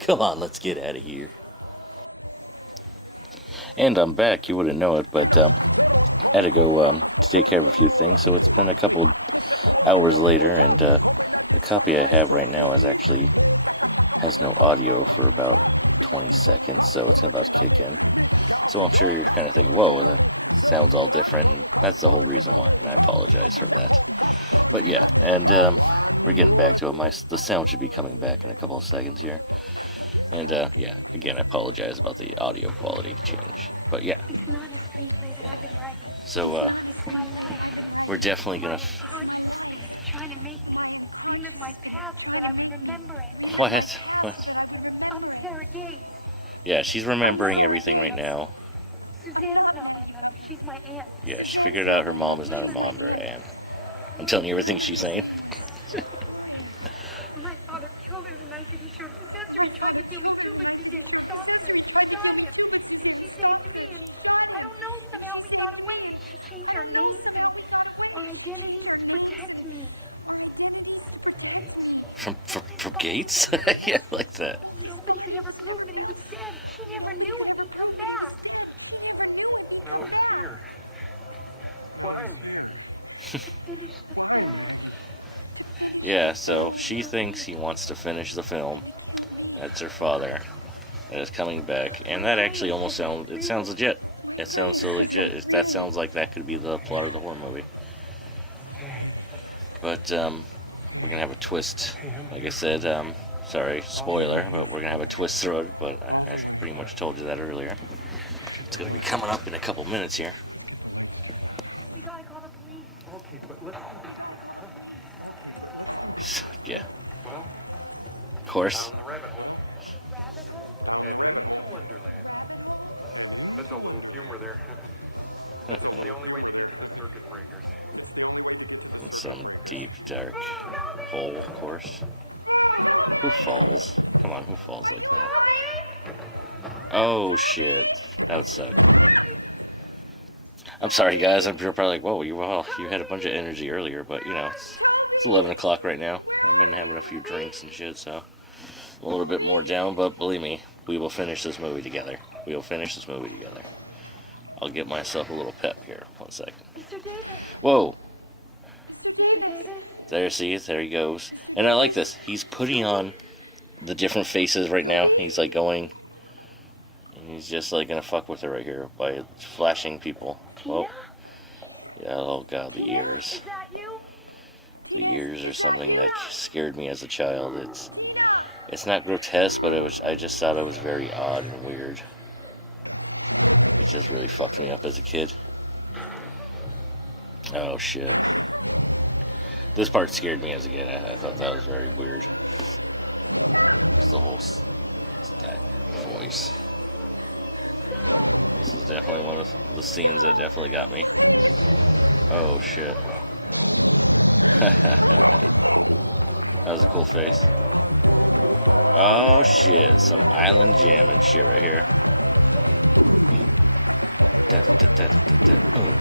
Come on, let's get out of here. And I'm back. You wouldn't know it, but I had to go to take care of a few things. So it's been a couple hours later, and the copy I have right now has no audio for about 20 seconds. So it's about to kick in. So I'm sure you're kind of thinking, "Whoa, that sounds all different," and that's the whole reason why. And I apologize for that. But yeah, and we're getting back to it. The sound should be coming back in a couple of seconds here. And, yeah, again, I apologize about the audio quality change. But, yeah. It's not a screenplay that I've been writing. So, It's my life. we're definitely My gonna... conscience has been trying to make me relive my past so that I would remember it. What? I'm Sarah Gates. Yeah, she's remembering everything right now. Suzanne's not my mother. She's my aunt. Yeah, she figured out her mom is not her mom, but her aunt. I'm telling you everything she's saying. My father killed her the night that he showed Possessor. He tried to kill me too, but Suzanne stopped her. She shot him, and she saved me, and I don't know, somehow we got away. She changed our names and our identities to protect me. Gates? From Gates? Yeah, like that. Nobody could ever prove that he was dead. She never knew if he'd come back. Now he's here. Why, Maggie? To finish the film. Yeah, so she thinks he wants to finish the film. That's her father. That is coming back. And that actually almost sounds legit. It sounds so legit. That sounds like that could be the plot of the horror movie. But, we're gonna have a twist. Like I said, sorry, spoiler, but we're gonna have a twist through it. But I pretty much told you that earlier. It's gonna be coming up in a couple minutes here. We gotta call the police. Okay, but let's do this. Yeah, Well, of course. down the rabbit hole Rabbit hole? and into Wonderland. That's a little humor there. It's the only way to get to the circuit breakers. In some deep, dark hole, of course. Who falls? Come on, who falls like that? Oh shit, that would suck. I'm sorry, guys. I'm probably like, whoa, you had a bunch of energy earlier, but you know, it's 11 o'clock right now. I've been having a few drinks and shit, so a little bit more down. But believe me, we will finish this movie together. We will finish this movie together. I'll get myself a little pep here. 1 second. Mr. Davis. Whoa. Mr. Davis. There he goes. And I like this. He's putting on the different faces right now. He's like going, and he's just like gonna fuck with her right here by flashing people. Oh, yeah. Oh god, the ears. Is that you? The ears are something that scared me as a child. It's not grotesque, but I just thought it was very odd and weird. It just really fucked me up as a kid. Oh shit. This part scared me as a kid. I thought that was very weird. Just the whole that voice. This is definitely one of the scenes that definitely got me. Oh shit. That was a cool face. Oh shit, some island jam and shit right here. Oh.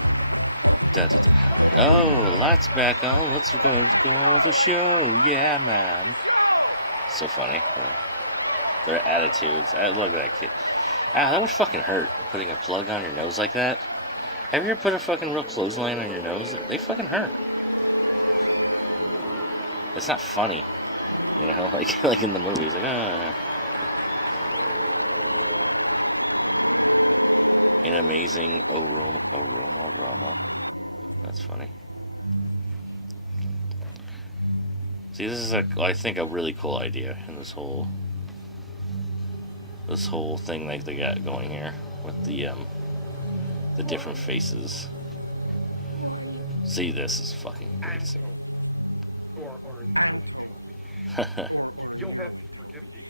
Oh, lights back on. Let's go on with the show. Yeah, man. So funny. Their attitudes. Look at that kid. That would fucking hurt, putting a plug on your nose like that. Have you ever put a fucking real clothesline on your nose? They fucking hurt. It's not funny. You know, like in the movies. Like, An amazing aroma. That's funny. See, this is I think a really cool idea in this whole thing like they got going here with the different faces. See, this is fucking great. Or nearly, Toby. You'll have to forgive the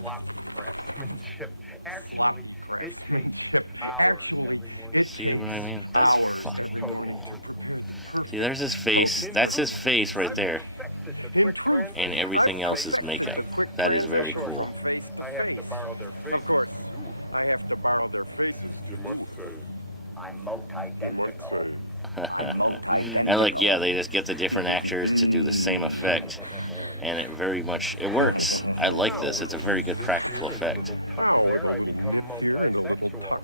sloppy craftsmanship. Actually, it takes hours every morning. See what I mean? That's fucking cool. See, there's his face. That's his face right there. And everything else is makeup. That is very cool. I have to borrow their faces to do it. You might say, I'm multi-identical. And like, yeah, they just get the different actors to do the same effect, and it works. I like this. It's a very good practical effect. There, I become multisexual.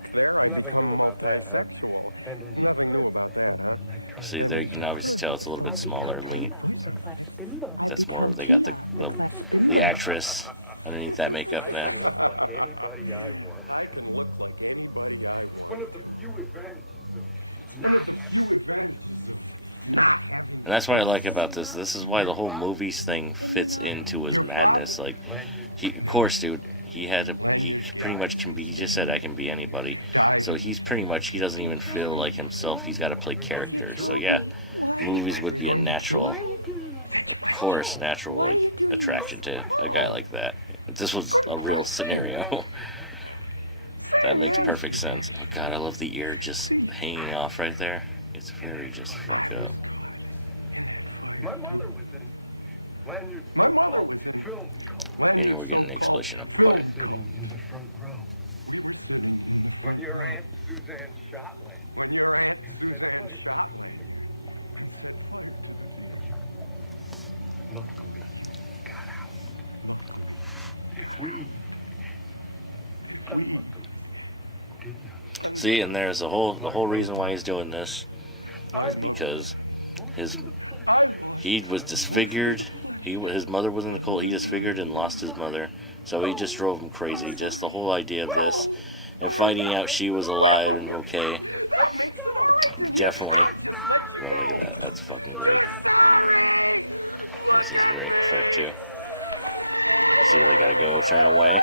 Nothing new about that, huh? And as you've heard, with the help of electronic... See, there you can obviously tell it's a little bit smaller, lean. That's more. They got the actress underneath that makeup there. I can look like anybody I want. It's one of the few advantages of not having a face. And that's what I like about this. This is why the whole movies thing fits into his madness. Like, of course, dude, he pretty much can be, he just said I can be anybody. So he doesn't even feel like himself. He's got to play characters. So yeah, movies would be a natural, Why are you doing this? of course, natural, like, attraction to a guy like that. If this was a real scenario, that makes perfect sense. Oh god, I love the ear just hanging off right there. It's very just fucked up. My mother was in Lanyard's so-called film club. And here we're getting an explanation up We were quiet. sitting in the front row when your Aunt Suzanne shot Lanyard and set fire to his ear. Luckily, got out. We, unluckily, did not. See, and there's the whole reason why he's doing this is because he was disfigured. His mother was in the cold. He disfigured and lost his mother, so he just drove him crazy. Just the whole idea of this, and finding out she was alive and okay. Definitely. Well, look at that. That's fucking great. This is a great effect too. See, they gotta go turn away.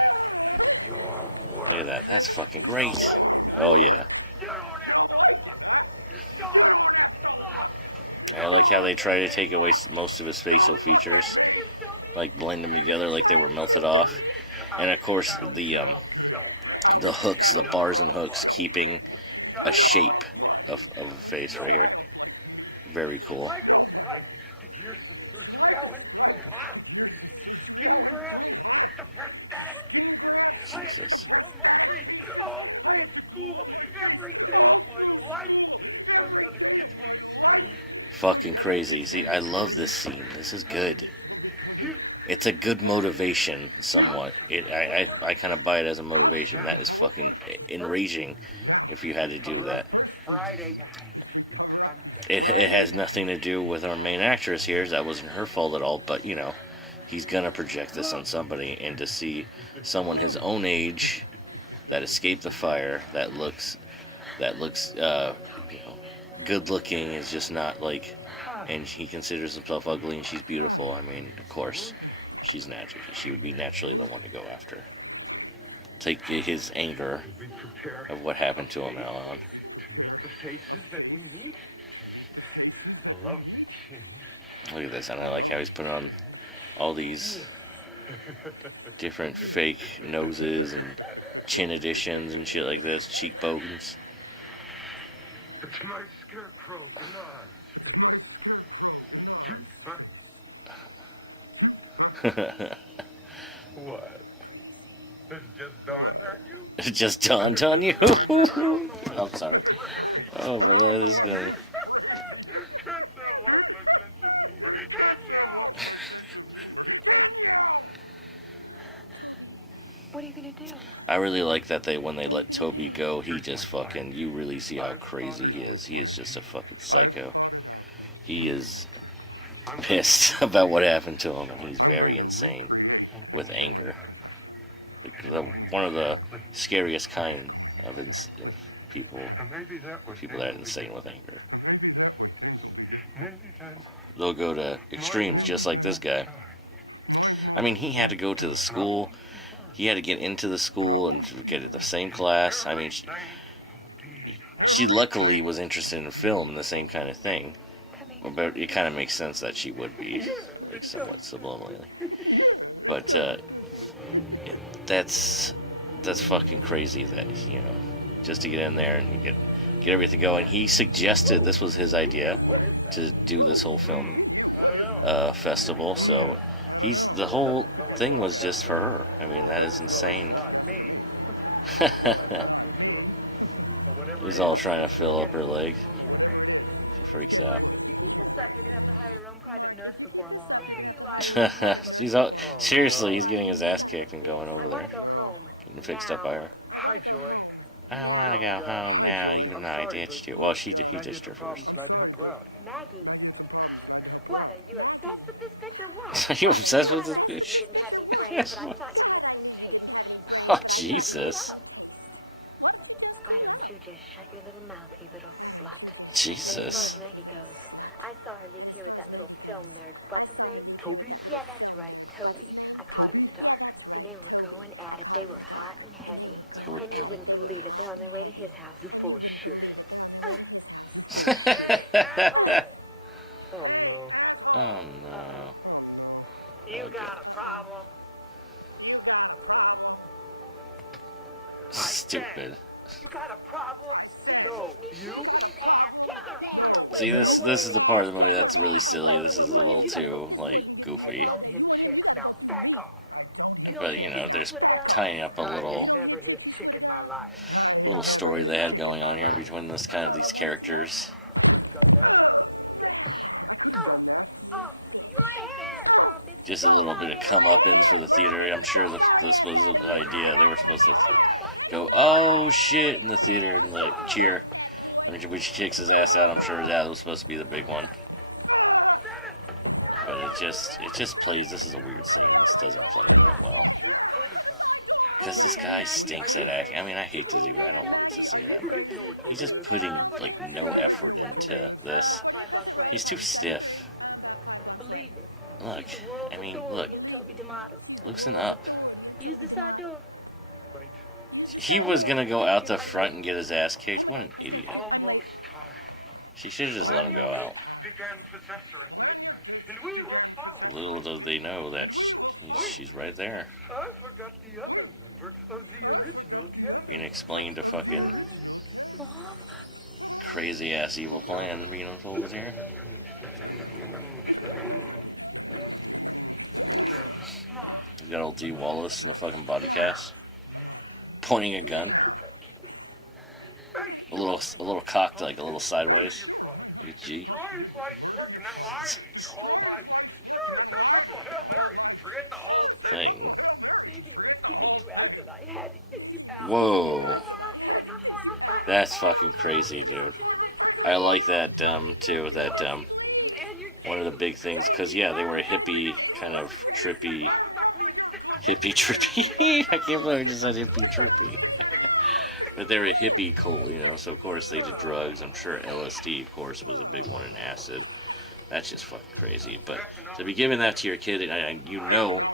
Look at that. That's fucking great. Oh yeah. I like how they try to take away most of his facial features, like blend them together like they were melted off, and of course the hooks, the bars and hooks, keeping a shape of a face right here. Very cool. Right. Years of surgery, I went through, huh? Skin graft, the prosthetic pieces. I had to Jesus. pull on my face all through school, every day of my life. So the other kids wouldn't scream. Fucking crazy. See, I love this scene. This is good. It's a good motivation, somewhat. I kind of buy it as a motivation. That is fucking enraging if you had to do that. Friday, guys. It has nothing to do with our main actress here. That wasn't her fault at all. But, you know, he's going to project this on somebody. And to see someone his own age that escaped the fire, that looks you know, good looking, is just not like... And he considers himself ugly and she's beautiful. I mean, of course, she's natural. She would be naturally the one to go after. Take his anger of what happened to him out on. To meet the faces that we meet. A lovely chin. Look at this, and I like how he's putting on all these different fake noses and chin additions and shit like this, cheekbones. It's my scarecrow, Bernard's face. What? It just dawned on you? It just dawned on you? I'm sorry. Oh, but that is good. Can't tell what my sense of humor. Can you? What are you gonna do? I really like that when they let Toby go, he just fucking, you really see how crazy he is. He is just a fucking psycho. He is pissed about what happened to him, and he's very insane with anger. One of the scariest kind of people that are insane with anger. They'll go to extremes just like this guy. I mean, he had to go to the school. He had to get into the school and get in the same class. I mean, she luckily was interested in film and the same kind of thing. But it kind of makes sense that she would be, like, somewhat subliminally. But that's fucking crazy that, you know, just to get in there and get everything going. He suggested this was his idea to do this whole film festival. So the whole thing was just for her. I mean, that is insane. He's all trying to fill up her leg. She freaks out. If you keep this up, you're gonna have to hire your own private nurse before long. There you are. She's all, seriously, he's getting his ass kicked and going over I there. wanna go home. Getting fixed up by her. Hi, Joy. I want to go home now, even though I ditched you. Well, he ditched her first. Glad to help her out. Maggie. What, are you obsessed with this bitch or what? Are you obsessed with this I knew bitch? You didn't have any brains, but I thought you had some taste. Oh, Jesus. Why don't you just shut your little mouth, you little slut? Jesus. As far as Maggie goes, I saw her leave here with that little film nerd. What's his name? Toby? Yeah, that's right, Toby. I caught him in the dark. And they were going at it. They were hot and heavy. They were and you going. wouldn't believe it. They're on their way to his house. You're full of shit. Oh, no. Oh, no. You Okay. got a problem. Stupid. You got a problem. No, you? See, this is the part of the movie that's really silly. This is a little too, like, goofy. Don't hit chicks. Now back off. But, you know, there's tying up a little Never hit a chick in my life. story they had going on here between these characters. I could have done that. Just a little bit of comeuppance for the theater. I'm sure this was the idea. They were supposed to go, oh shit, in the theater and like cheer. I mean, when she kicks his ass out, I'm sure that was supposed to be the big one. But it just plays. This is a weird scene. This doesn't play that well. Because this guy stinks at acting. I mean, I hate to do it. I don't want to say that, but he's just putting like no effort into this. He's too stiff. Believe it. Look, The world's I mean, a look, door, Toby D'Amato. loosen up. Use the side door. Right. He was gonna go out the front and get his ass kicked. What an idiot. Almost time. She should have just let him go out. Began possessor at midnight, and we will follow. Little do they know that she's right there. I forgot the other member of the original cast. Being explained a fucking Mom? crazy ass evil plan being unfolded here. You got old D. Wallace in the fucking body cast, pointing a gun, a little cocked, like a little sideways, like a G. Destroy his life's work and then lie to me your whole life. Sure, take a couple of Hail Marys and forget the whole thing. Maybe he was giving you acid. I had to get you out. Whoa, that's fucking crazy, dude. I like that too. That one of the big things, because yeah, they were a hippie kind of trippy. I can't believe I just said hippie trippy. But they were a hippie cult, you know, so of course they did drugs. I'm sure LSD, of course, was a big one, in acid. That's just fucking crazy. But to be giving that to your kid, and you know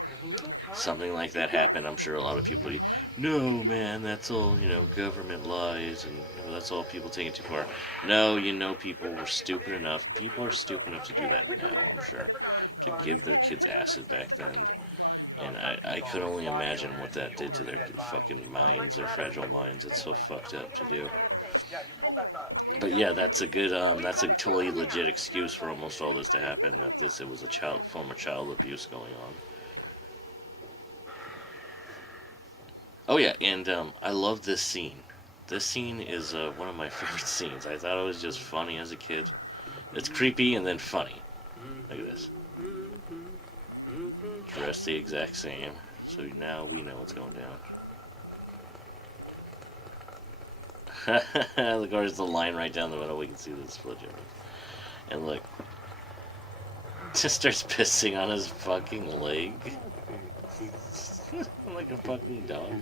something like that happened, I'm sure a lot of people would be, no, man, that's all, you know, government lies, and you know, that's all people take it too far. No, you know, people were stupid enough. People are stupid enough to do that now, I'm sure, to give their kids acid back then. And I could only imagine what that did to their fucking minds, their fragile minds. It's so fucked up to do. But yeah, that's a good, that's a totally legit excuse for almost all this to happen. That it was a form of child abuse going on. Oh yeah, and I love this scene. This scene is one of my favorite scenes. I thought it was just funny as a kid. It's creepy and then funny. Look at this. Dressed the exact same, so now we know what's going down. Of course, the line right down the middle, we can see the split difference. And look, just starts pissing on his fucking leg. Like a fucking dog.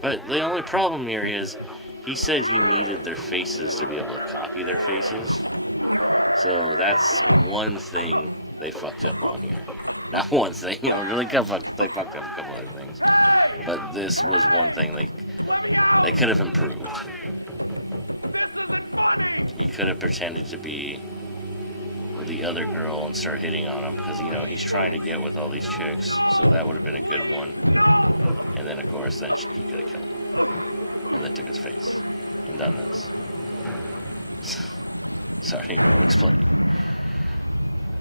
But the only problem here is, he said he needed their faces to be able to copy their faces. So that's one thing they fucked up on here. Not one thing, you know, really they fucked up a couple other things. But this was one thing they could have improved. He could have pretended to be the other girl and start hitting on him, because, you know, he's trying to get with all these chicks, so that would have been a good one. And then, of course, then he could have killed him. And then took his face. And done this. Sorry, I'll explain it.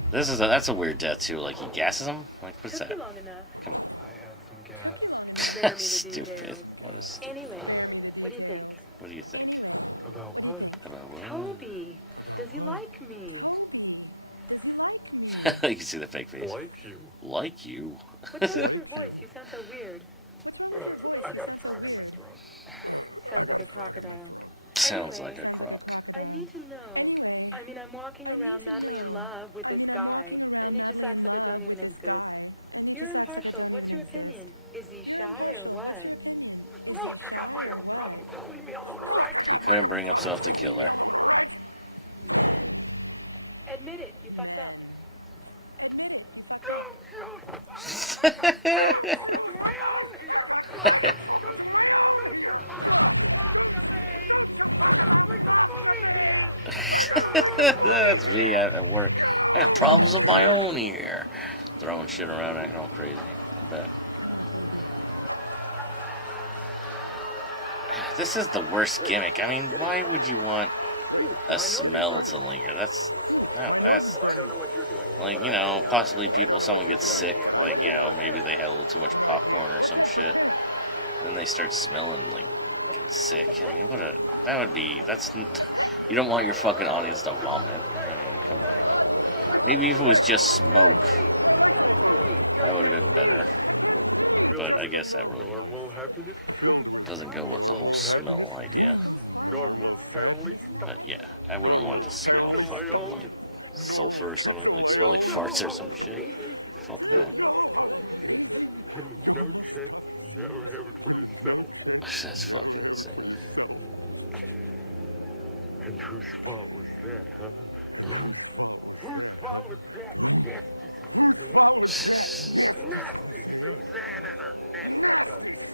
That's a weird death too. Like, he gasses him. Like, what's that? Long enough. Come on. I had some gas. Spare me the Stupid. details. What is stupid? Anyway, what do you think? What do you think? About what? About what? Toby, does he like me? You can see the fake face. Like you. Like you. What's wrong with your voice? You sound so weird. I got a frog in my throat. Sounds like a crocodile. Sounds Anyway. like a croc. I need to know. I mean, I'm walking around madly in love with this guy, and he just acts like I don't even exist. You're impartial. What's your opinion? Is he shy or what? Look, I got my own problems. Just leave me alone, all right? He couldn't bring himself to kill her. Man. Admit it. You fucked up. Don't shoot! I'm to my own here! Don't you fucking talk to me! I gotta make a movie here! That's me at work. I got problems of my own here. Throwing shit around, acting all crazy. I bet. This is the worst gimmick. I mean, why would you want a smell to linger? That's like, you know, possibly someone gets sick, like, you know, maybe they had a little too much popcorn or some shit, then they start smelling, like, getting sick. I mean, you don't want your fucking audience to vomit. I mean, come on now. Maybe if it was just smoke, that would have been better. But I guess that really doesn't go with the whole smell idea. But yeah, I wouldn't want to smell fucking like sulfur or something, like smell like farts or some shit. Fuck that. No chance, never have it for yourself. That's fucking insane. And whose fault was that, huh? Whose fault? was that nasty Suzanne? Nasty Suzanne and her nasty cousin.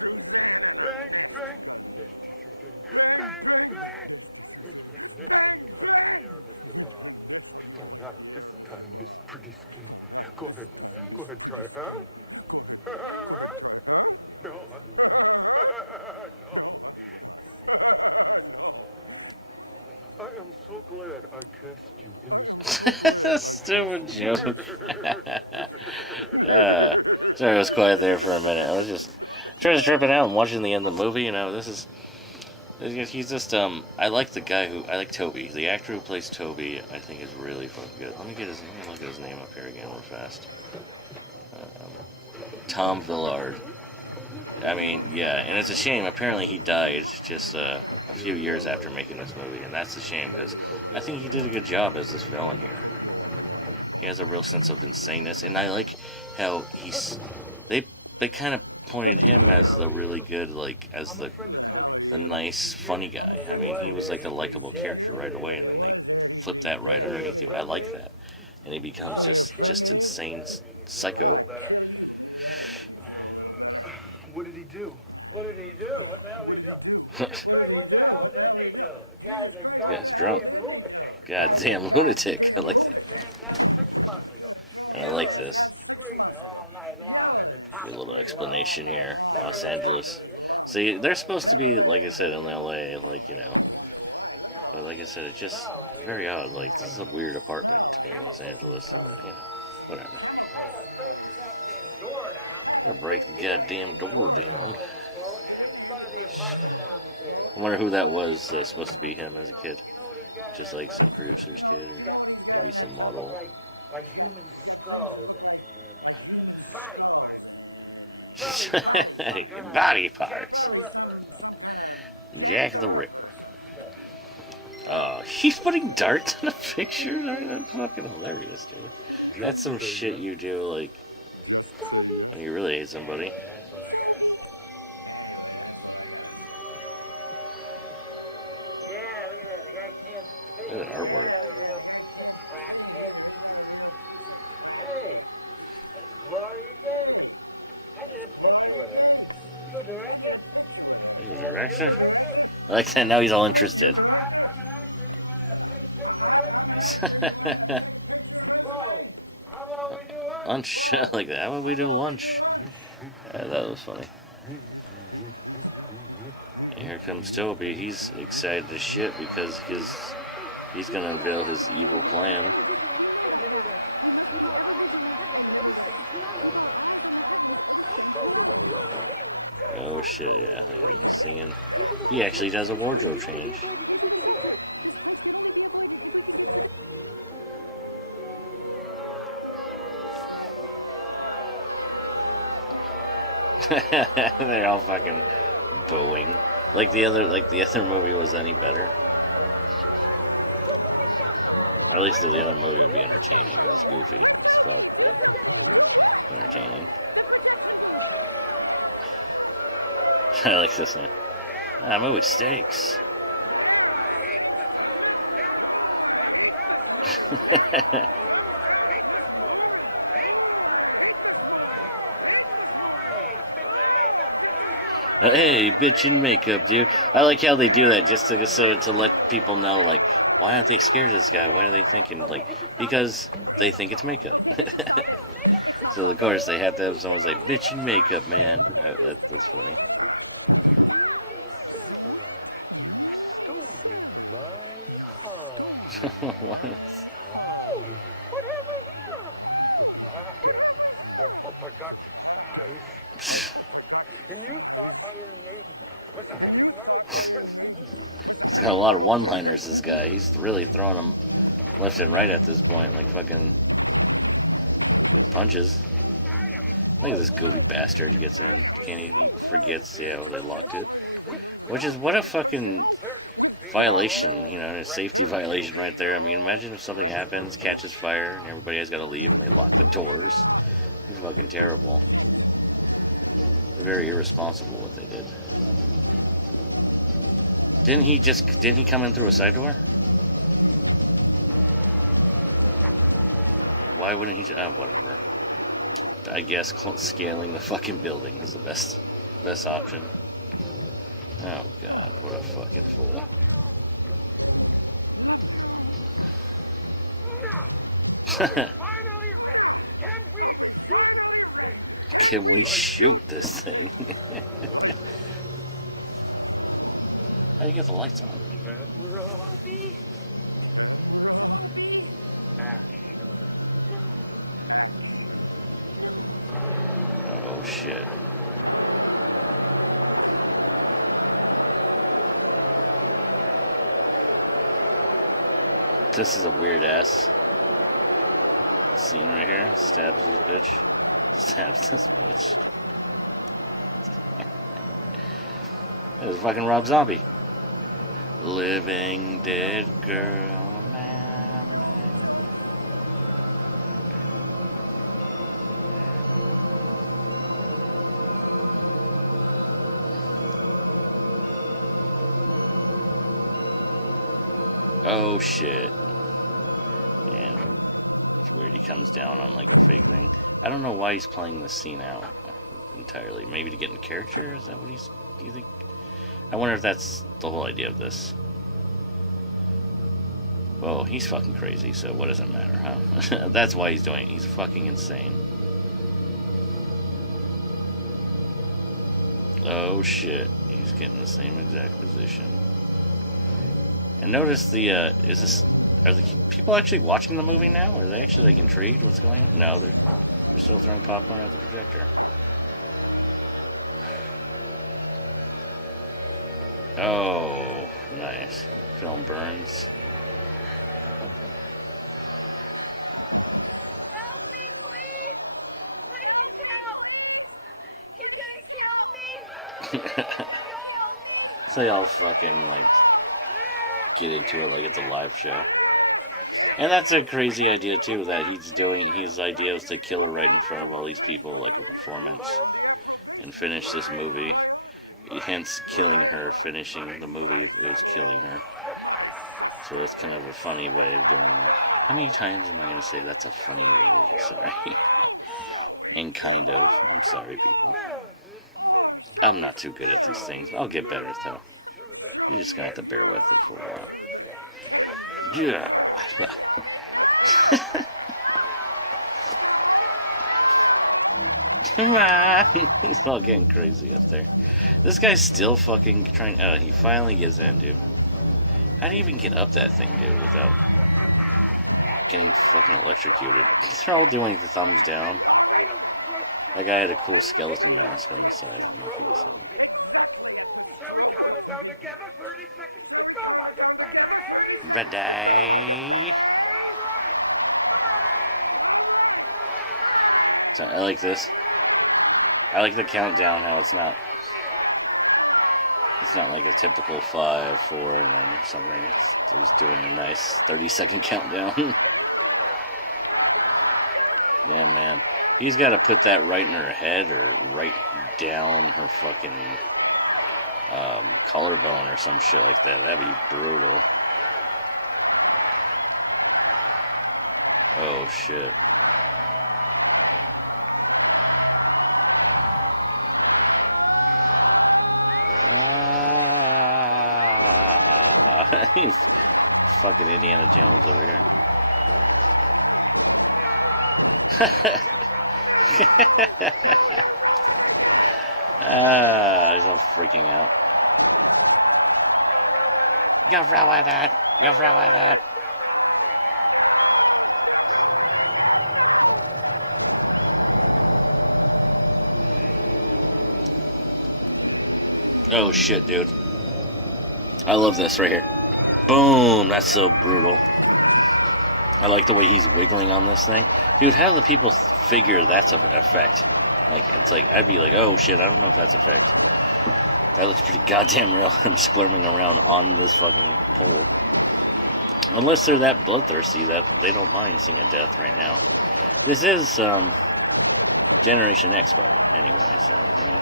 Bang, bang, nasty Suzanne. Bang, bang. Nasty you like the air, Mr. Bra. Oh, not this time, Miss Pretty Skin. Go ahead, try, huh? No, no. I am so glad I cast you in this. Stupid joke. Sorry, I was quiet there for a minute. I was just trying to trip it out and watching the end of the movie. You know, he's just I like the guy I like Toby. The actor who plays Toby, I think is really fucking good. Let me look at his name up here again real fast. Tom Villard. I mean, yeah, and it's a shame. Apparently, he died just a few years after making this movie, and that's a shame because I think he did a good job as this villain here. He has a real sense of insaneness, and I like how they kind of pointed him as the really good, like as the nice, funny guy. I mean, he was like a likable character right away, and then they flipped that right underneath you. I like that, and he becomes just insane psycho. What did he do? What did he do? What the hell did he do? Straight, what the hell did he do? The guy's a Guy's drunk. goddamn lunatic. Goddamn lunatic. I like that. 6 months ago. And I like this. Screaming all night long at the top A of little his explanation here. Los Angeles. See, they're supposed to be, like I said, in LA, like, you know. But like I said, it's just very odd. Like, this is a weird apartment to be in Los Angeles. But, you know, whatever. Gotta break the goddamn door down. I wonder who that was supposed to be him as a kid. Just like some producer's kid or maybe some model. Like human skulls and body parts. Body parts. Jack the Ripper. He's putting darts in a picture? That's fucking hilarious, dude. That's some shit you do, like, when you really hate somebody. Look at that artwork. Hey, that's Gloria Gabe. I did a picture with her. You a director? He's a director? I like that, now he's all interested. I'm an actor. You want to take pictures with me? Whoa, how about we do lunch? Lunch? I like that. How about we do lunch? That was funny. And here comes Toby. He's excited as shit because he's gonna unveil his evil plan. Oh shit, yeah. He's singing. He actually does a wardrobe change. They're all fucking booing. Like the other movie was any better. Or at least the other movie would be entertaining. It was goofy as fuck, but entertaining. I like this one. That movie stinks. Hey, bitch in makeup, dude. I like how they do that just to let people know, like, why aren't they scared of this guy? Why are they thinking, like, because they think it's makeup. So, of course, they have to have someone say, bitch in makeup, man. That's funny. You've stolen my heart. What? I hope I got your size. And you thought Iron Maiden was a heavy metal band. He's got a lot of one-liners, this guy. He's really throwing them left and right at this point, like fucking, like punches. Look at this goofy bastard he gets in. He forgets, yeah, they locked it. Which is, what a fucking violation, you know, a safety violation right there. I mean, imagine if something happens, catches fire, and everybody has got to leave, and they lock the doors. It's fucking terrible. Very irresponsible what they did. Didn't he come in through a side door? Why wouldn't he? Whatever. I guess scaling the fucking building is the best option. Oh god, what a fucking fool. Now! We're finally ready! Can we shoot this thing? Can we shoot this thing? How do you get the lights on? Camera. Bobby. Action. Oh shit. This is a weird ass scene right here. Stabs this bitch. Stabs this bitch. It was fucking Rob Zombie. Living dead girl, man. Oh shit. And it's weird, he comes down on like a fake thing. I don't know why he's playing this scene out entirely. Maybe to get in character? Is that what do you think? I wonder if that's the whole idea of this. Well, he's fucking crazy, so what does it matter, huh? That's why he's doing it. He's fucking insane. Oh shit. He's getting the same exact position. And notice the, are the people actually watching the movie now? Are they actually like intrigued what's going on? No, they're still throwing popcorn at the projector. Oh, nice. Film burns. Help me, please. Please help. He's gonna kill me. No. So they all fucking like get into it like it's a live show. And that's a crazy idea too, that he's doing. His idea was to kill her right in front of all these people, like a performance, and finish this movie. Hence, killing her, finishing the movie, it was killing her. So that's kind of a funny way of doing that. How many times am I going to say that's a funny way to say? And kind of. I'm sorry, people. I'm not too good at these things. I'll get better, though. You're just going to have to bear with it for a while. Yeah. Come on. It's all getting crazy up there. This guy's still fucking trying. He finally gets in, dude. How do you even get up that thing, dude, without getting fucking electrocuted? They're all doing the thumbs down. That guy had a cool skeleton mask on the side. I don't know if you saw it. Shall we count it down together? 30 seconds to go. Are you ready? Ready? All right. So I like this. I like the countdown, how it's not like a typical 5, 4, and then something. They're just doing a nice 30-second countdown. Yeah, man. He's got to put that right in her head or right down her fucking collarbone or some shit like that. That'd be brutal. Oh, shit. Fucking Indiana Jones over here. He's all freaking out. You ruined it! You ruined it! Oh shit, dude. I love this right here. Boom! That's so brutal. I like the way he's wiggling on this thing. Dude, how do the people figure that's an effect? Like, it's like, I'd be like, oh shit, I don't know if that's effect. That looks pretty goddamn real. I'm squirming around on this fucking pole. Unless they're that bloodthirsty that they don't mind seeing a death right now. This is, Generation X, by anyway, so, you know,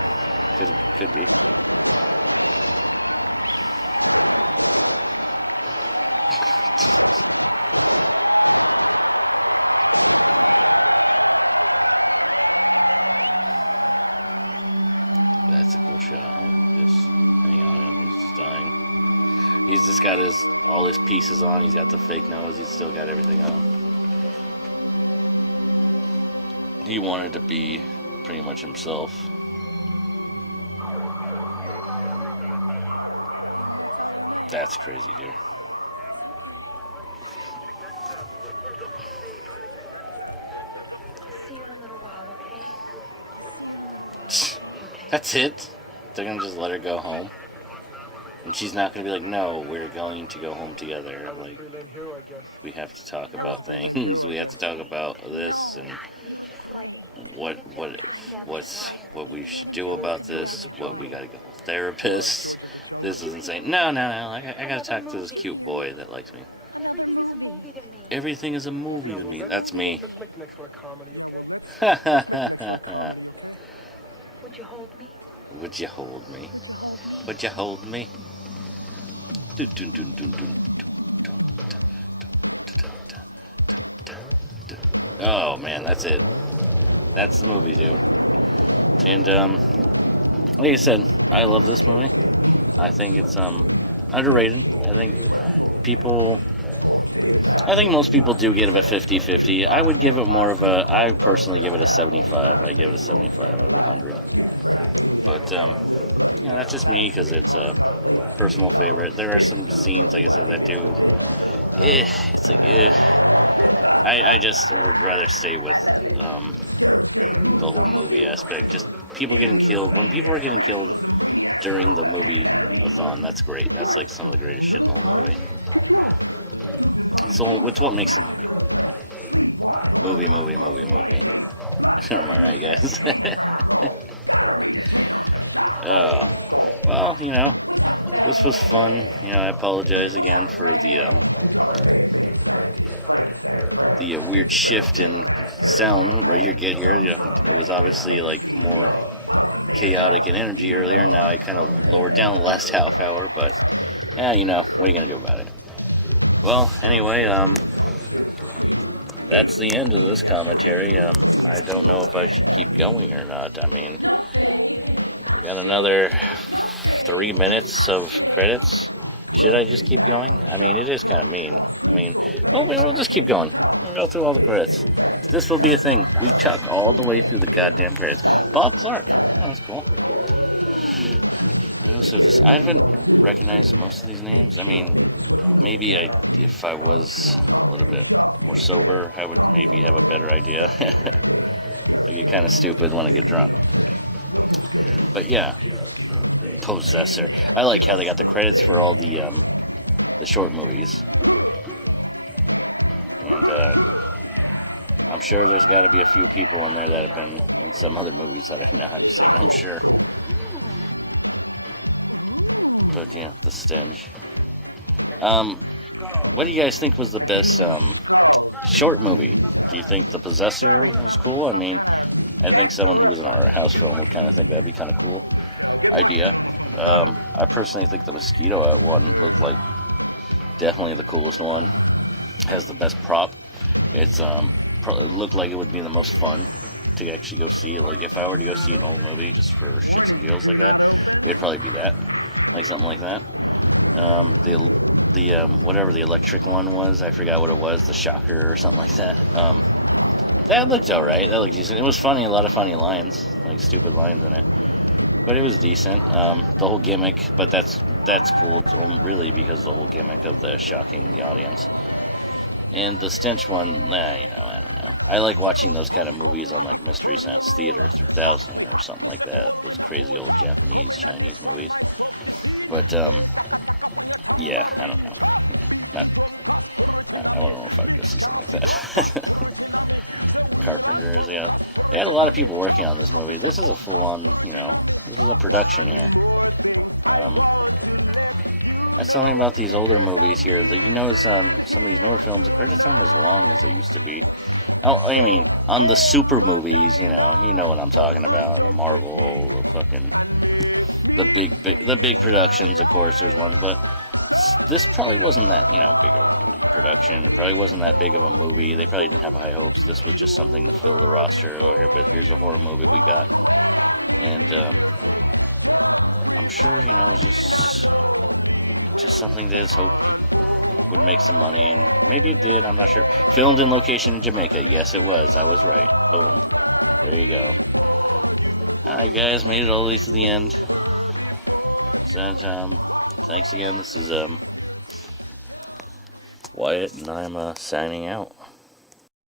could be. That's a cool shot. Like this hang on him. He's just dying. He's just got all his pieces on. He's got the fake nose. He's still got everything on. He wanted to be pretty much himself. That's crazy, dude. I'll see you in a little while, okay? That's it? They're gonna just let her go home? And she's not gonna be like, no, we're going to go home together. Like, we have to talk about things. We have to talk about this and what we should do about this. What we gotta go to therapists. This is insane. No. I gotta talk to this cute boy that likes me. Everything is a movie to me. Everything is a movie to me. That's me. Let's make the next one a comedy, okay? Would you hold me? Would you hold me? Would you hold me? Oh man, that's it. That's the movie, dude. And like I said, I love this movie. I think it's underrated. I think most people do give it a 50-50. I would give it I personally give it a 75. I give it a 75 out of 100. But that's just me because it's a personal favorite. There are some scenes, like I said, that do it's like I just would rather stay with the whole movie aspect. Just people getting killed. When people are getting killed during the movie-a-thon, that's great. That's like some of the greatest shit in the whole movie. So it's what makes the movie. Movie. Am I right, guys? Well, this was fun. I apologize again for the weird shift in sound right here. It was obviously like more chaotic in energy earlier. Now I kind of lowered down the last half hour, but what are you gonna do about it? Well, anyway, that's the end of this commentary. I don't know if I should keep going or not. I mean, I got another 3 minutes of credits. Should I just keep going? I mean, it is kind of mean. I mean, well, we'll just keep going. We'll go through all the credits. This will be a thing. We chuck all the way through the goddamn credits. Bob Clark. Oh, that's cool. I haven't recognized most of these names. I mean, maybe if I was a little bit more sober, I would maybe have a better idea. I get kind of stupid when I get drunk. But yeah, Possessor. I like how they got the credits for all the short movies. And I'm sure there's got to be a few people in there that have been in some other movies that I've seen, I'm sure. But yeah, The Stench. What do you guys think was the best short movie? Do you think The Possessor was cool? I mean, I think someone who was an art house film would kind of think that'd be kind of cool idea. I personally think the mosquito one looked like definitely the coolest one. Has the best prop. It's looked like it would be the most fun to actually go see. Like if I were to go see an old movie just for shits and giggles like that, it'd probably be that, like something like that. The whatever the electric one was, I forgot what it was, the shocker or something like that. That looked alright. That looked decent. It was funny, a lot of funny lines, like stupid lines in it. But it was decent. The whole gimmick, but that's cool. It's really because the whole gimmick of the shocking the audience. And the Stench one, I don't know. I like watching those kind of movies on like Mystery Science Theater 3000 or something like that. Those crazy old Japanese, Chinese movies. But yeah, I don't know. I don't know if I'd go see something like that. Carpenters, yeah. They had a lot of people working on this movie. This is a full-on, this is a production here. That's something about these older movies here. That some of these newer films, the credits aren't as long as they used to be. Oh, I mean, on the super movies, you know what I'm talking about. The Marvel, the big productions, of course, there's ones, but this probably wasn't that, big of a production. It probably wasn't that big of a movie. They probably didn't have high hopes. This was just something to fill the roster. But here's a horror movie we got. And, I'm sure, it was just something that is hoped would make some money, and maybe it did. I'm not sure. Filmed in location in Jamaica. Yes, it was. I was right. Boom. There you go. All right, guys, made it all the way to the end. So, thanks again. This is Wyatt, and I'm signing out.